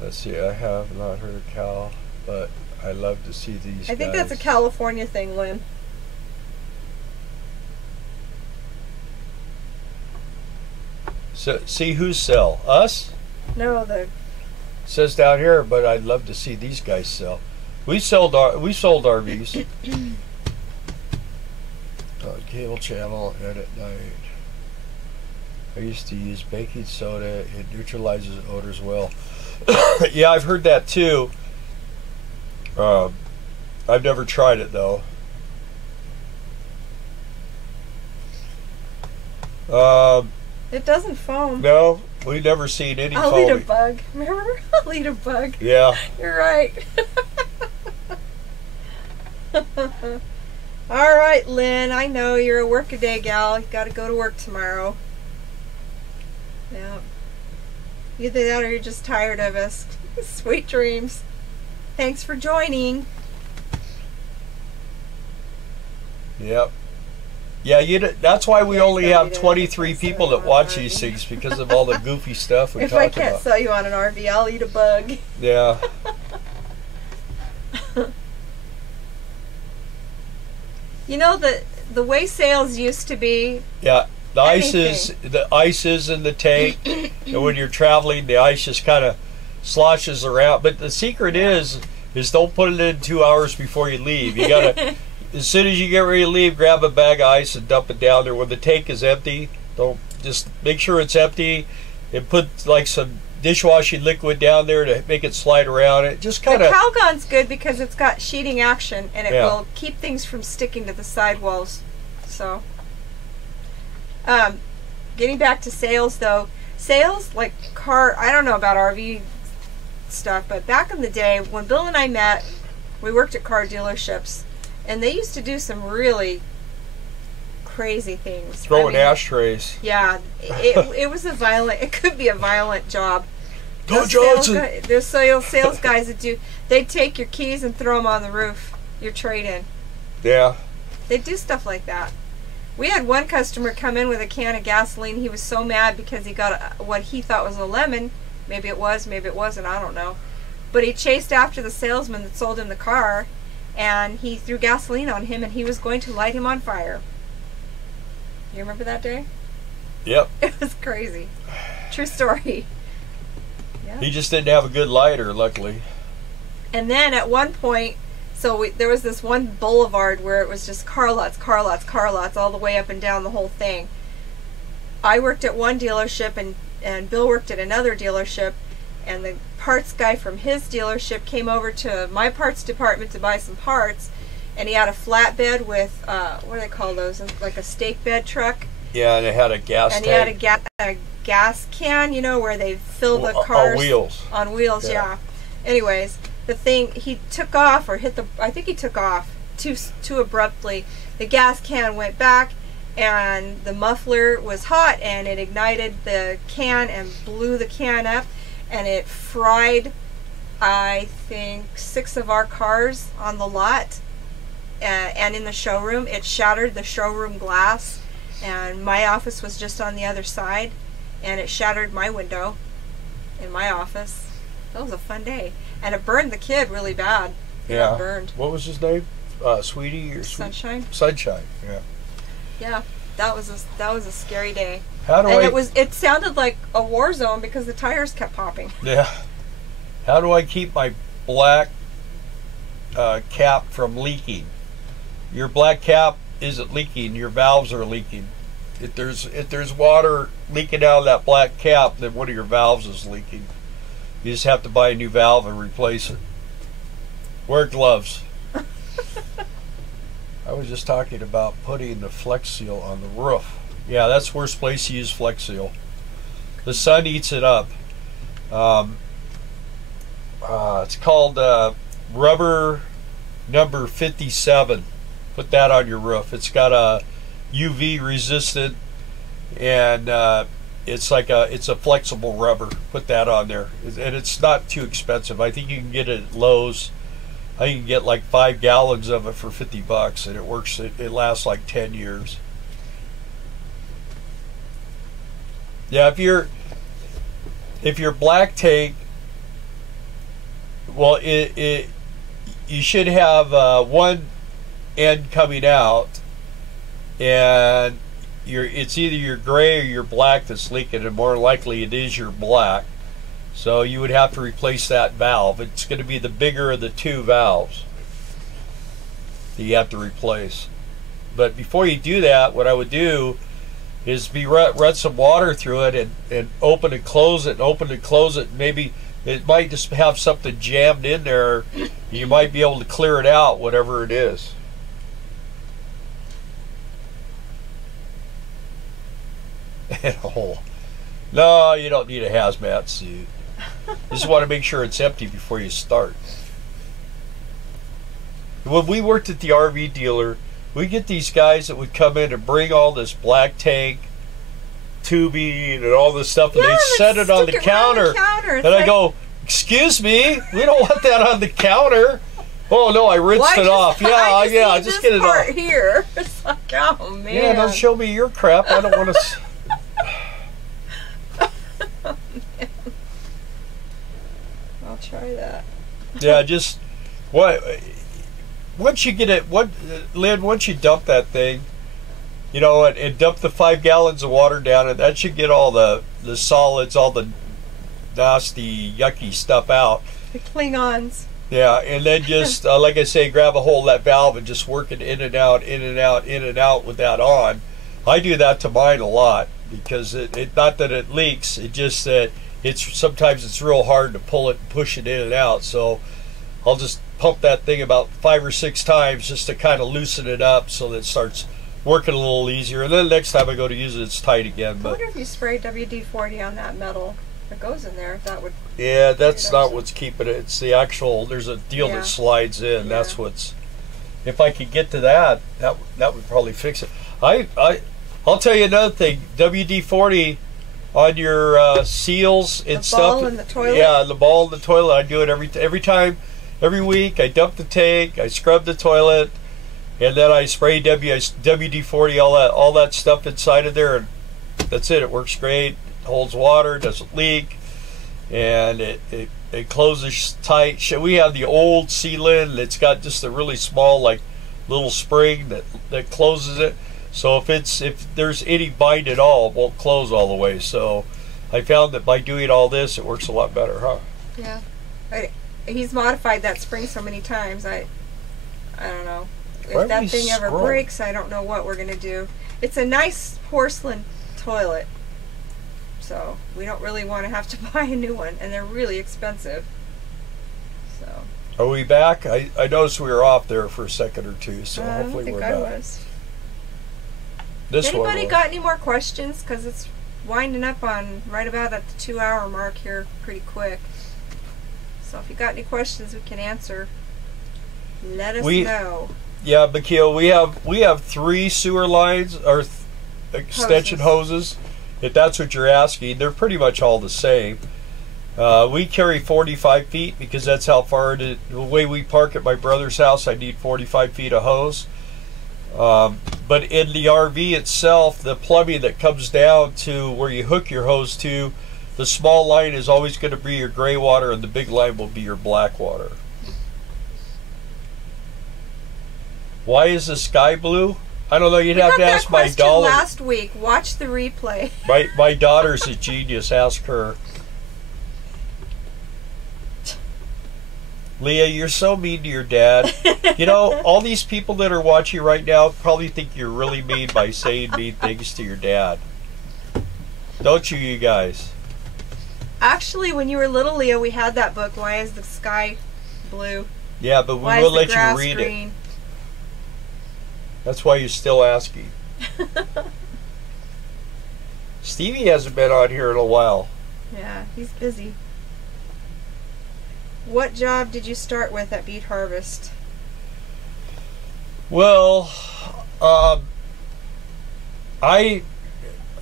Let's see, I have not heard of Cal, but I love to see these I think guys. that's a California thing, Lynn. So, see who's sell? Us? No, the... Says down here, but I'd love to see these guys sell. We sold RVs. Cable channel and at night. I used to use baking soda. It neutralizes odors well. Yeah, I've heard that too. I've never tried it though. It doesn't foam. No, we've never seen any I'll foaming. eat a bug. Remember? I'll eat a bug. Yeah. You're right. All right, Lynn. I know you're a workaday gal. You got to go to work tomorrow. Yeah. Either that or you're just tired of us. Sweet dreams. Thanks for joining. Yep. Yeah, that's why we only have 23 people that watch these things, because of all the goofy stuff we talk about. If I can't sell you on an RV, I'll eat a bug. Yeah. You know, the way sales used to be. Yeah, the ice is in the tank, and when you're traveling, the ice just kind of sloshes around. But the secret is don't put it in 2 hours before you leave. You gotta, as soon as you get ready to leave, grab a bag of ice and dump it down there. When the tank is empty, don't just make sure it's empty, and put like some dishwashing liquid down there to make it slide around. It just kind of. The Calgon's good because it's got sheeting action, and it will keep things from sticking to the sidewalls. So, getting back to sales though, sales like I don't know about RV stuff, but back in the day when Bill and I met, we worked at car dealerships, and they used to do some really crazy things. Throwing ashtrays. Yeah, it was a violent. It could be a violent job. Go Johnson. There's sales guys that they'd take your keys and throw them on the roof, your trade-in. Yeah. They do stuff like that. We had one customer come in with a can of gasoline. He was so mad because he got what he thought was a lemon. Maybe it was, maybe it wasn't, I don't know. But he chased after the salesman that sold him the car, and he threw gasoline on him, and he was going to light him on fire. You remember that day? Yep. It was crazy. True story. Yeah. He just didn't have a good lighter, luckily. And then at one point, there was this one boulevard where it was just car lots, all the way up and down the whole thing. I worked at one dealership, and Bill worked at another dealership, and the parts guy from his dealership came over to my parts department to buy some parts, and he had a flatbed with, what do they call those, like a stake bed truck. Yeah, and it had a gas tank. And he had a gas can, where they fill the cars. On wheels. On wheels, yeah. Anyways, the thing, he took off, or I think he took off too abruptly. The gas can went back, and the muffler was hot, and it ignited the can and blew the can up, and it fried, I think, 6 of our cars on the lot, and in the showroom. It shattered the showroom glass, and my office was just on the other side, and it shattered my window in my office. That was a fun day. And it burned the kid really bad. Yeah. It burned. What was his name? Sweetie or Sunshine? Sunshine, yeah. Yeah. That was a scary day. It sounded like a war zone because the tires kept popping. Yeah. How do I keep my black cap from leaking? Your black cap isn't leaking, your valves are leaking. If there's water leaking out of that black cap, then one of your valves is leaking. You just have to buy a new valve and replace it. Wear gloves. I was just talking about putting the Flex Seal on the roof. Yeah, that's the worst place to use Flex Seal. The sun eats it up. It's called rubber number 57. Put that on your roof. It's got a UV resistant, and it's a flexible rubber. Put that on there, and it's not too expensive. I think you can get it at Lowe's. I think you can get like 5 gallons of it for $50, and it works. It lasts like 10 years. Yeah, if your black tank, well, you should have one end coming out, and it's either your gray or your black that's leaking, and more likely it is your black. So you would have to replace that valve. It's going to be the bigger of the two valves that you have to replace. But before you do that, what I would do is run some water through it and open and close it, and open and close it. Maybe it might just have something jammed in there. You might be able to clear it out, whatever it is. And a hole. No, you don't need a hazmat suit. You just want to make sure it's empty before you start. When we worked at the RV dealer, we get these guys that would come in and bring all this black tank tubing and all this stuff, and they'd set it on the counter. And I go, "Excuse me, we don't want that on the counter." Oh no, I rinsed it off. Yeah, just get it off here. It's like, oh man. Yeah, don't show me your crap. I don't want to. I'll try that. Yeah, just once you get it, Lynn, once you dump that thing, you know, and dump the 5 gallons of water down it, that should get all the solids, all the nasty, yucky stuff out. The Klingons. Yeah, and then just, like I say, grab a hold of that valve and just work it in and out, in and out, in and out with that on. I do that to mine a lot, because it not that it leaks, it just that sometimes it's real hard to pull it and push it in and out. So I'll just pump that thing about 5 or 6 times just to kind of loosen it up so that it starts working a little easier. And then the next time I go to use it, it's tight again. I wonder if you spray WD-40 on that metal that goes in there, if that would... Yeah, that's not what's keeping it. It's the actual, there's a deal that slides in. Yeah. That's what's... If I could get to that would probably fix it. I'll tell you another thing. WD-40 on your seals and stuff. The ball in the toilet? Yeah, the ball in the toilet. I do it every time. Every week, I dump the tank, I scrub the toilet, and then I spray WD-40, all that stuff inside of there, and that's it. It works great. It holds water, doesn't leak, and it closes tight. We have the old sealant. It's got just a really small, like, little spring that closes it. So if there's any bind at all, it won't close all the way. So I found that by doing all this, it works a lot better, huh? Yeah. He's modified that spring so many times. I don't know. If that thing ever breaks, I don't know what we're gonna do. It's a nice porcelain toilet, so we don't really want to have to buy a new one, and they're really expensive. So. Are we back? I noticed we were off there for a second or two, so hopefully we're back. I was. Anybody got any more questions? Because it's winding up on right about at the 2-hour mark here, pretty quick. So if you got any questions we can answer, let us know. Yeah, Bakil, we have 3 sewer lines or extension hoses. If that's what you're asking, they're pretty much all the same. We carry 45 feet because that's how far the way we park at my brother's house. I need 45 feet of hose. But in the RV itself, the plumbing that comes down to where you hook your hose to, the small line is always going to be your gray water, and the big line will be your black water. Why is the sky blue? I don't know. You'd have to ask my daughter. Last week, watch the replay. My daughter's a genius. Ask her. Leah, you're so mean to your dad. You know, all these people that are watching right now probably think you're really mean by saying mean things to your dad. Don't you guys? Actually, when you were little, Leah, we had that book, Why is the Sky Blue? Yeah, but we won't let you read it. That's why you're still asking. Stevie hasn't been on here in a while. Yeah, he's busy. What job did you start with at Beet Harvest? Well, I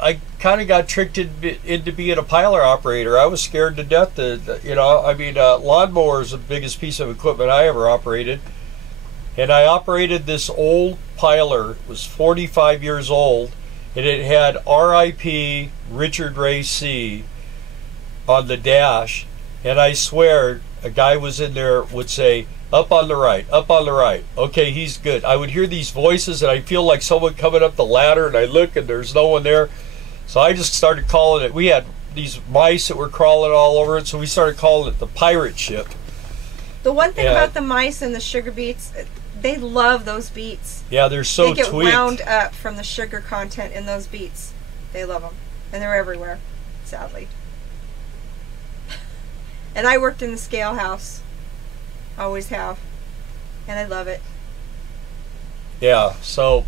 I kind of got tricked into being a piler operator. I was scared to death. Lawnmower is the biggest piece of equipment I ever operated. And I operated this old piler. It was 45 years old. And it had R.I.P. Richard Ray C. on the dash. And I swear, a guy was in there would say, up on the right, up on the right. Okay, he's good. I would hear these voices and I feel like someone coming up the ladder, and I look and there's no one there. So I just started calling it. We had these mice that were crawling all over it, so we started calling it the pirate ship. The one thing about the mice and the sugar beets, they love those beets. Yeah, they're so They get tweaked. wound up from the sugar content in those beets. They love them. And they're everywhere, sadly. And I worked in the scale house. Always have. And I love it. Yeah, so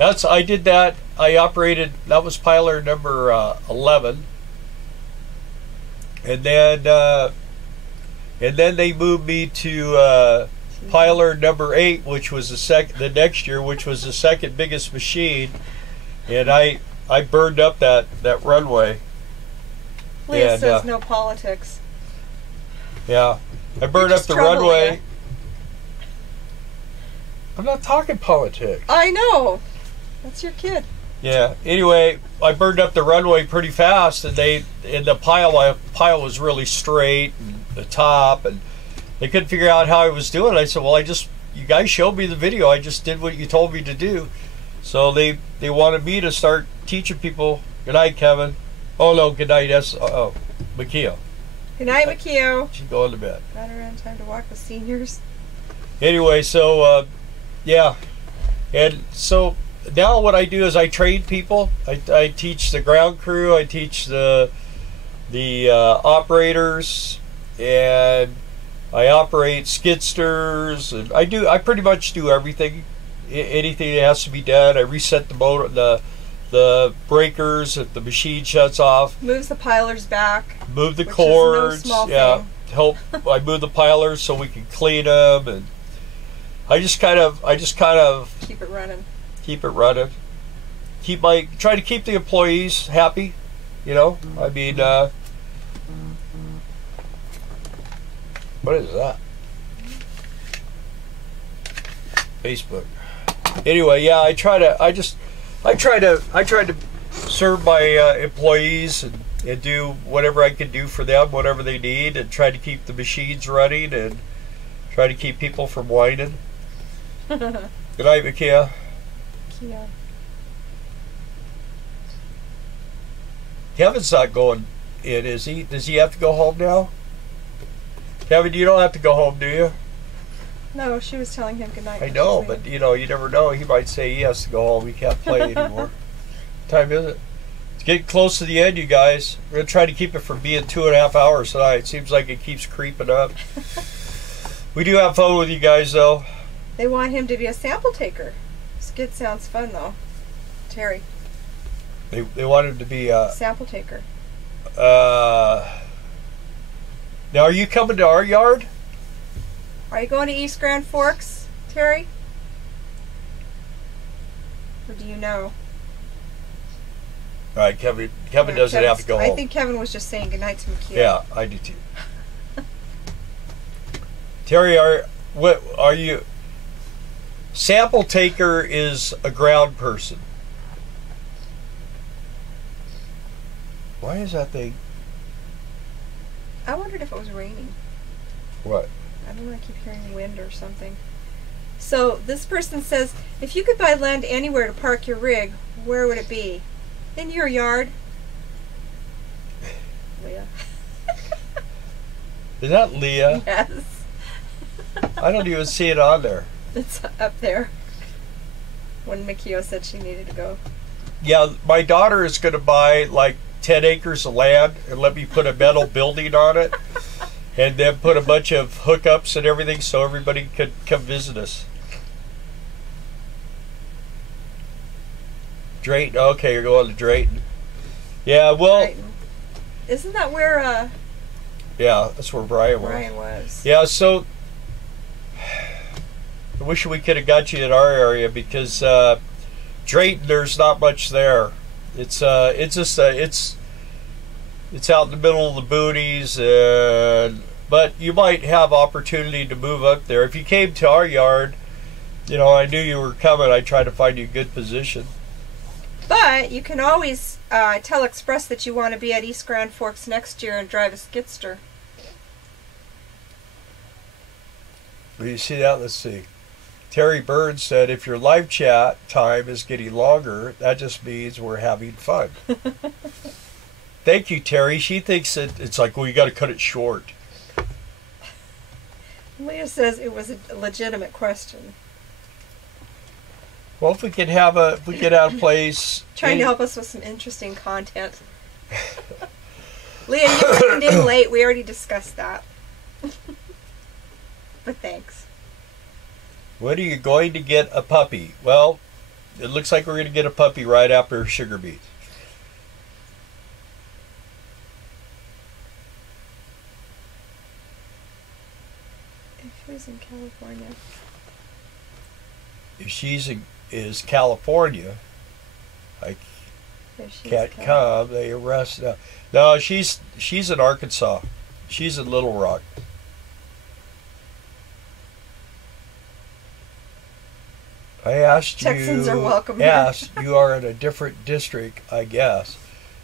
I did that. I operated, that was piler number 11. And then they moved me to piler number 8, which was the next year, which was the second biggest machine. And I burned up that runway. Leah says no politics. Yeah, I burned up the runway. Leah. I'm not talking politics. I know. That's your kid. Yeah. Anyway, I burned up the runway pretty fast, and the pile was really straight, and the top, and they couldn't figure out how I was doing it. I said, well, you guys showed me the video. I just did what you told me to do. So they wanted me to start teaching people. Good night, Kevin. Oh no, good night. That's Makio. Good night, Makio. She's going to bed. Got around time to walk with seniors. Anyway, so yeah, and so now what I do is I train people. I teach the ground crew. I teach the operators, and I operate skidsters, and I pretty much do everything. Anything that has to be done. I reset the motor, the breakers if the machine shuts off. Moves the pilers back. Move the cords. No small yeah, thing. help. I move the pilers so we can clean them, and I just kind of keep it running. Keep it running. Try to keep the employees happy. You know, I mean, what is that? Facebook. Anyway, yeah, I try to serve my employees and do whatever I can do for them, whatever they need, and try to keep the machines running and try to keep people from whining. Good night, Makia. Kia. Kevin's not going in, is he? Does he have to go home now? Kevin, you don't have to go home, do you? No, she was telling him goodnight. I know, but you never know. He might say he has to go home. He can't play anymore. What time is it? It's getting close to the end, you guys. We're going to try to keep it from being 2.5 hours tonight. It seems like it keeps creeping up. We do have fun with you guys, though. They want him to be a sample taker. Skid sounds fun, though. Terry. They want him to be a sample taker. Now, are you coming to our yard? Are you going to East Grand Forks, Terry? Or do you know? All right, Kevin doesn't have to go home. I think Kevin was just saying goodnight to Makio. Yeah, I do too. Terry, what are you? Sample taker is a ground person. Why is that thing? I wondered if it was raining. What? I don't know, I keep hearing wind or something. So this person says, if you could buy land anywhere to park your rig, where would it be? In your yard. Leah. Is that Leah? Yes. I don't even see it on there. It's up there. When Makio said she needed to go. Yeah, my daughter is going to buy like 10 acres of land and let me put a metal building on it. And then put a bunch of hookups and everything so everybody could come visit us. Drayton. Okay, you're going to Drayton. Yeah, well. Drayton. Isn't that where yeah, that's where Brian was. Yeah, so I wish we could have got you in our area because Drayton, there's not much there. It's just it's out in the middle of the boonies, but you might have opportunity to move up there. If you came to our yard, you know, I knew you were coming. I tried to find you a good position. But you can always tell Express that you want to be at East Grand Forks next year and drive a skidster. Will you see that? Let's see. Terry Burns said, if your live chat time is getting longer, that just means we're having fun. Thank you, Terry. She thinks that it's like, well, you got to cut it short. Leah says it was a legitimate question. Well, if we could have if we get out of place. Trying to help us with some interesting content. Leah, you tuned in late. We already discussed that. But thanks. When are you going to get a puppy? Well, it looks like we're going to get a puppy right after sugar beets. If who's in California? If she's is California, I can't come. They arrest. No, she's in Arkansas. She's in Little Rock. I asked you. Texans are welcome. Yes, you are in a different district, I guess.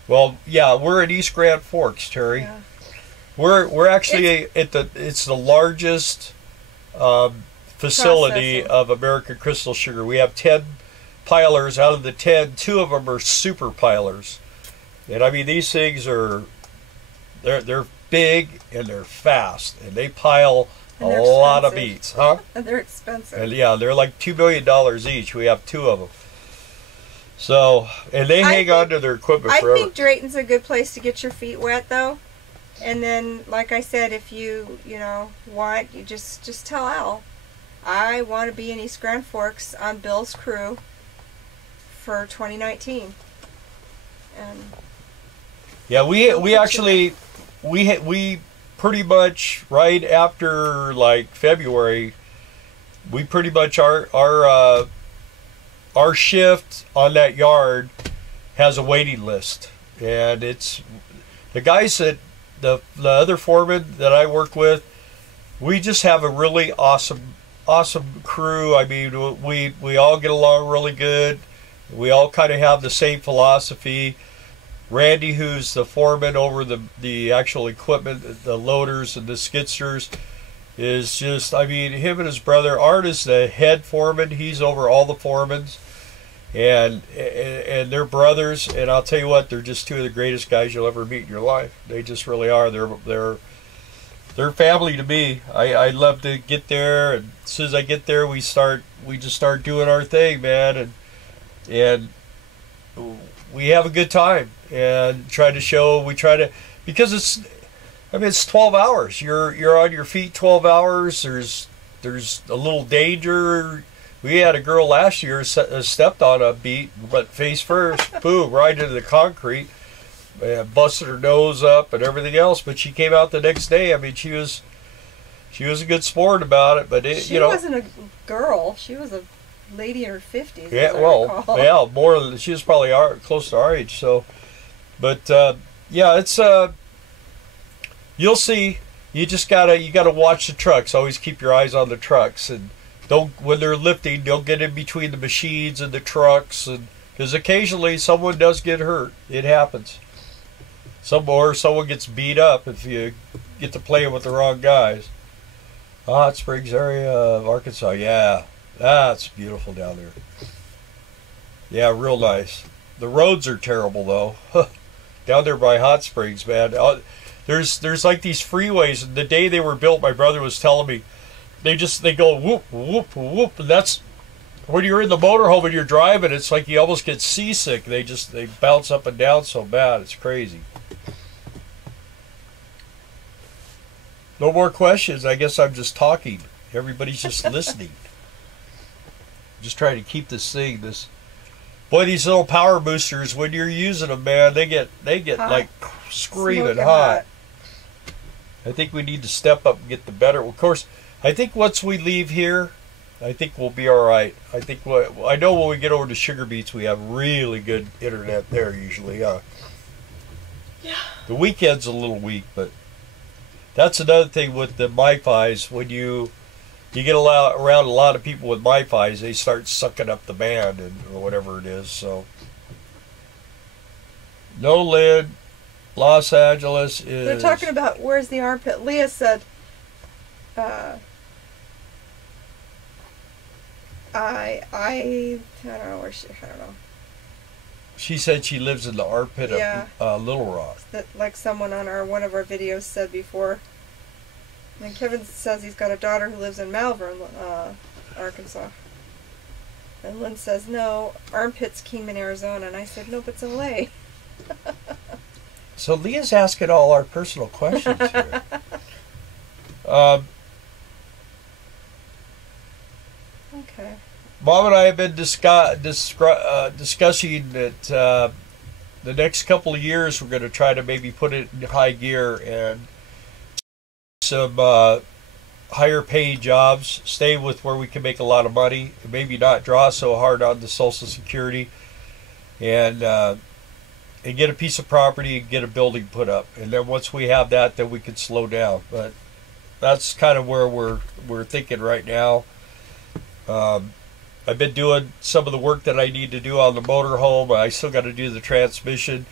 Well, yeah, we're at East Grand Forks, Terry. Yeah. We're actually it's the largest facility of American Crystal Sugar. We have 10 pilers. Out of the 10, 2 of them are super pilers, and I mean these things are they're big and they're fast and they pile a lot of beets, huh? And they're expensive. And yeah, they're like $2 million each. We have 2 of them. So, and they hang on to their equipment forever. I think Drayton's a good place to get your feet wet, though. And then, like I said, if you want, you just tell Al, I want to be in East Grand Forks on Bill's crew for 2019. And yeah, we actually we pretty much right after like February, we pretty much our shift on that yard has a waiting list, and it's the guys that the other foreman that I work with. We just have a really awesome crew. I mean, we all get along really good. We all kind of have the same philosophy. Randy, who's the foreman over the actual equipment, the loaders and the skidsters, is just, I mean, him and his brother. Art is the head foreman. He's over all the foremans, and they're brothers. And I'll tell you what, they're just 2 of the greatest guys you'll ever meet in your life. They just really are. They're family to me. I love to get there, and as soon as I get there, we just start doing our thing, man, and we have a good time and because it's 12 hours. You're on your feet 12 hours. There's a little danger. We had a girl last year stepped on a beet, but face first, boom, right into the concrete, and busted her nose up and everything else. But she came out the next day. I mean, she was a good sport about it. But she wasn't a girl. She was a lady in her 50s. Yeah, well, yeah, more than she was probably close to our age. So, but yeah, it's you'll see. You just gotta watch the trucks. Always keep your eyes on the trucks, and when they're lifting, don't get in between the machines and the trucks, and because occasionally someone does get hurt. It happens. Someone gets beat up if you get to playing with the wrong guys. Hot Springs area of Arkansas, yeah. That's beautiful down there. Yeah, real nice. The roads are terrible though. Down there by Hot Springs, man. There's like these freeways. And the day they were built, my brother was telling me, they go whoop whoop whoop, and that's when you're in the motorhome and you're driving. It's like you almost get seasick. They bounce up and down so bad. It's crazy. No more questions. I guess I'm just talking. Everybody's just listening. Just trying to keep this boy, these little power boosters, when you're using them, man, they get hot. Like screaming hot. I think we need to step up and get the better. Of course, I think once we leave here, I think we'll be all right. I know when we get over to Sugar Beets, we have really good internet there usually. Yeah. The weekend's a little weak, but that's another thing with the MiFis. When you get around a lot of people with MiFis, they start sucking up the band or whatever it is. So no lid. Los Angeles is. They're talking about where's the armpit. Leah said, I don't know where she. I don't know. She said she lives in the armpit of Little Rock. That, like someone on one of our videos said before. And Kevin says he's got a daughter who lives in Malvern, Arkansas. And Lynn says, no, armpit's Kingman, Arizona. And I said, no, but it's LA. So Leah's asking all our personal questions here. Okay. Mom and I have been discussing that the next couple of years we're going to try to maybe put it in high gear and some higher paid jobs, stay with where we can make a lot of money, and maybe not draw so hard on the Social Security, and get a piece of property and get a building put up. And then once we have that, then we can slow down. But that's kind of where we're thinking right now. I've been doing some of the work that I need to do on the motorhome. I still got to do the transmission.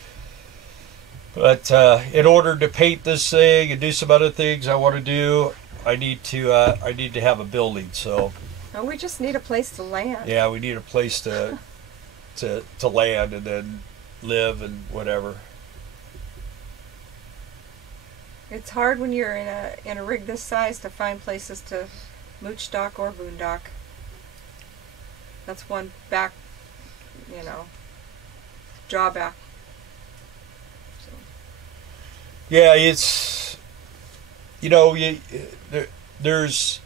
But in order to paint this thing and do some other things I want to do, I need to have a building. So. Oh, we just need a place to land. Yeah, we need a place to land and then live and whatever. It's hard when you're in a rig this size to find places to mooch dock or boondock. That's one drawback. So. Yeah, it's there's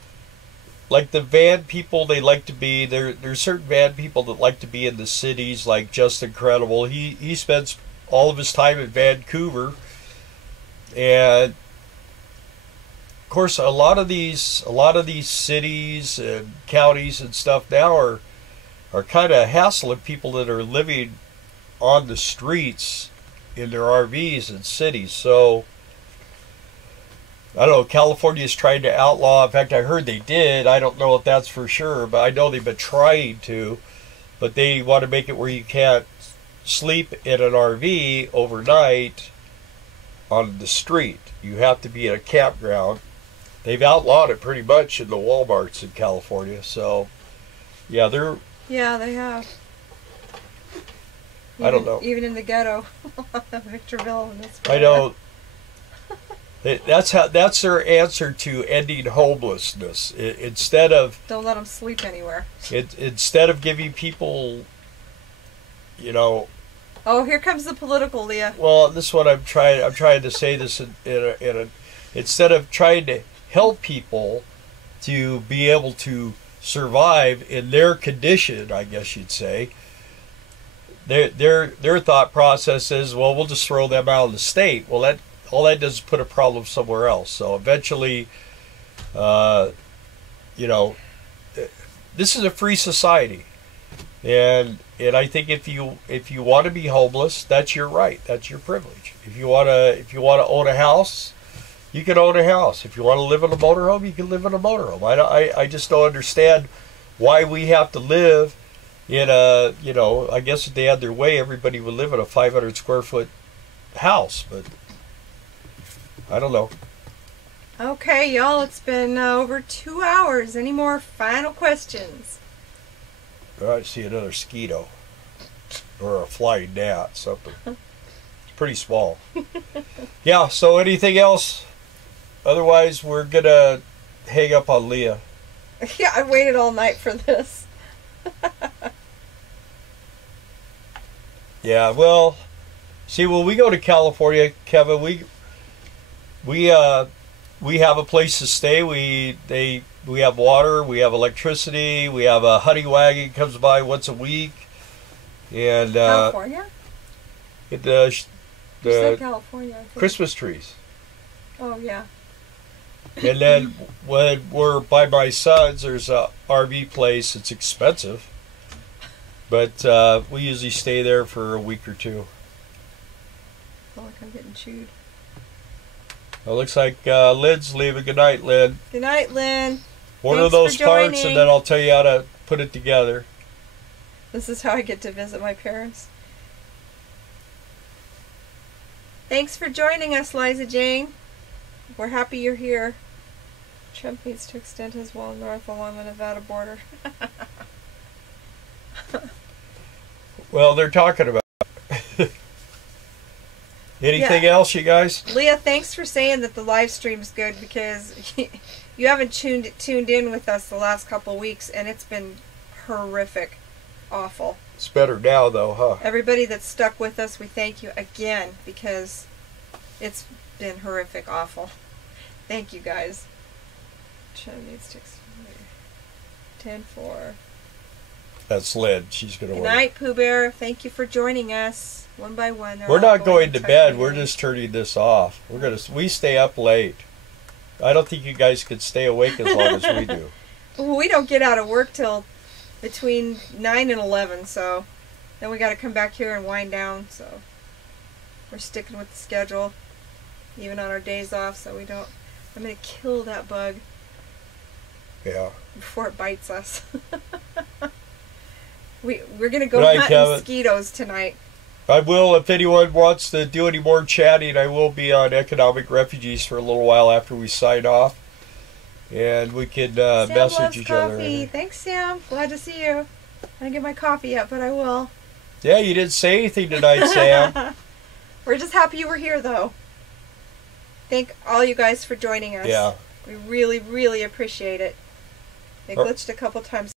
like the van people, they like to be there. There's certain van people that like to be in the cities, like Just Incredible. He spends all of his time in Vancouver, and of course a lot of these cities and counties and stuff now are kind of hassling people that are living on the streets in their RVs in cities. So I don't know, California's trying to outlaw, in fact I heard they did, I don't know if that's for sure, but I know they've been trying to, but they want to make it where you can't sleep in an RV overnight on the street. You have to be at a campground. They've outlawed it pretty much in the Walmarts in California. So yeah, they have. I don't know. Even in the ghetto, Victorville and this. I know. That's their answer to ending homelessness. Instead of don't let them sleep anywhere. Instead of giving people, Oh, here comes the political, Leah. Well, this is what I'm trying to say this in instead of trying to help people to be able to survive in their condition, I guess you'd say. Their thought process is, well, we'll just throw them out of the state. Well, all that does is put a problem somewhere else. So eventually, this is a free society, and I think if you want to be homeless, that's your right, that's your privilege. If you want to own a house, you can own a house. If you want to live in a motorhome, you can live in a motorhome. I just don't understand why we have to live in a, I guess if they had their way, everybody would live in a 500 square foot house, but I don't know. Okay, y'all, it's been over 2 hours. Any more final questions? I see another mosquito or a flying gnat, something. It's pretty small. Yeah, so anything else? Otherwise, we're going to hang up on Leah. Yeah, I waited all night for this. Yeah, well, see, when we go to California, Kevin, we have a place to stay. We have water, we have electricity, we have a honey wagon comes by once a week, and California. You said California. Christmas trees. Oh yeah. And then when we're by my son's, there's a RV place. It's expensive, but we usually stay there for a week or two. I feel like I'm getting chewed. It looks like Lynn's leaving. Good night, Lynn. Good night, Lynn. Order Thanks those for parts, joining. and then I'll tell you how to put it together. This is how I get to visit my parents. Thanks for joining us, Liza Jane. We're happy you're here. Trump needs to extend his wall north along the Nevada border. Well, they're talking about it. Anything else, you guys? Leah, thanks for saying that the live stream's good, because you haven't tuned in with us the last couple of weeks, and it's been horrific. Awful. It's better now, though, huh? Everybody that's stuck with us, we thank you again, because it's been horrific, awful. Thank you, guys. Chum needs to 10-4. That's Lynn. She's going to Good work. night, Pooh Bear. Thank you for joining us. One by one. We're not going to bed. We're just turning this off. We stay up late. I don't think you guys could stay awake as long as we do. Well, we don't get out of work till between 9 and 11, so then we got to come back here and wind down, so we're sticking with the schedule even on our days off, so we don't. I'm going to kill that bug. Yeah. Before it bites us. We're going to go Good night, hunt Kevin. mosquitoes tonight. I will, if anyone wants to do any more chatting, I will be on economic refugees for a little while after we sign off. And we can Sam message loves each coffee. other. Thanks, Sam. Glad to see you. I didn't get my coffee yet, but I will. Yeah, you didn't say anything tonight, Sam. We're just happy you were here, though. Thank all you guys for joining us. Yeah. We really, really appreciate it. It glitched a couple times.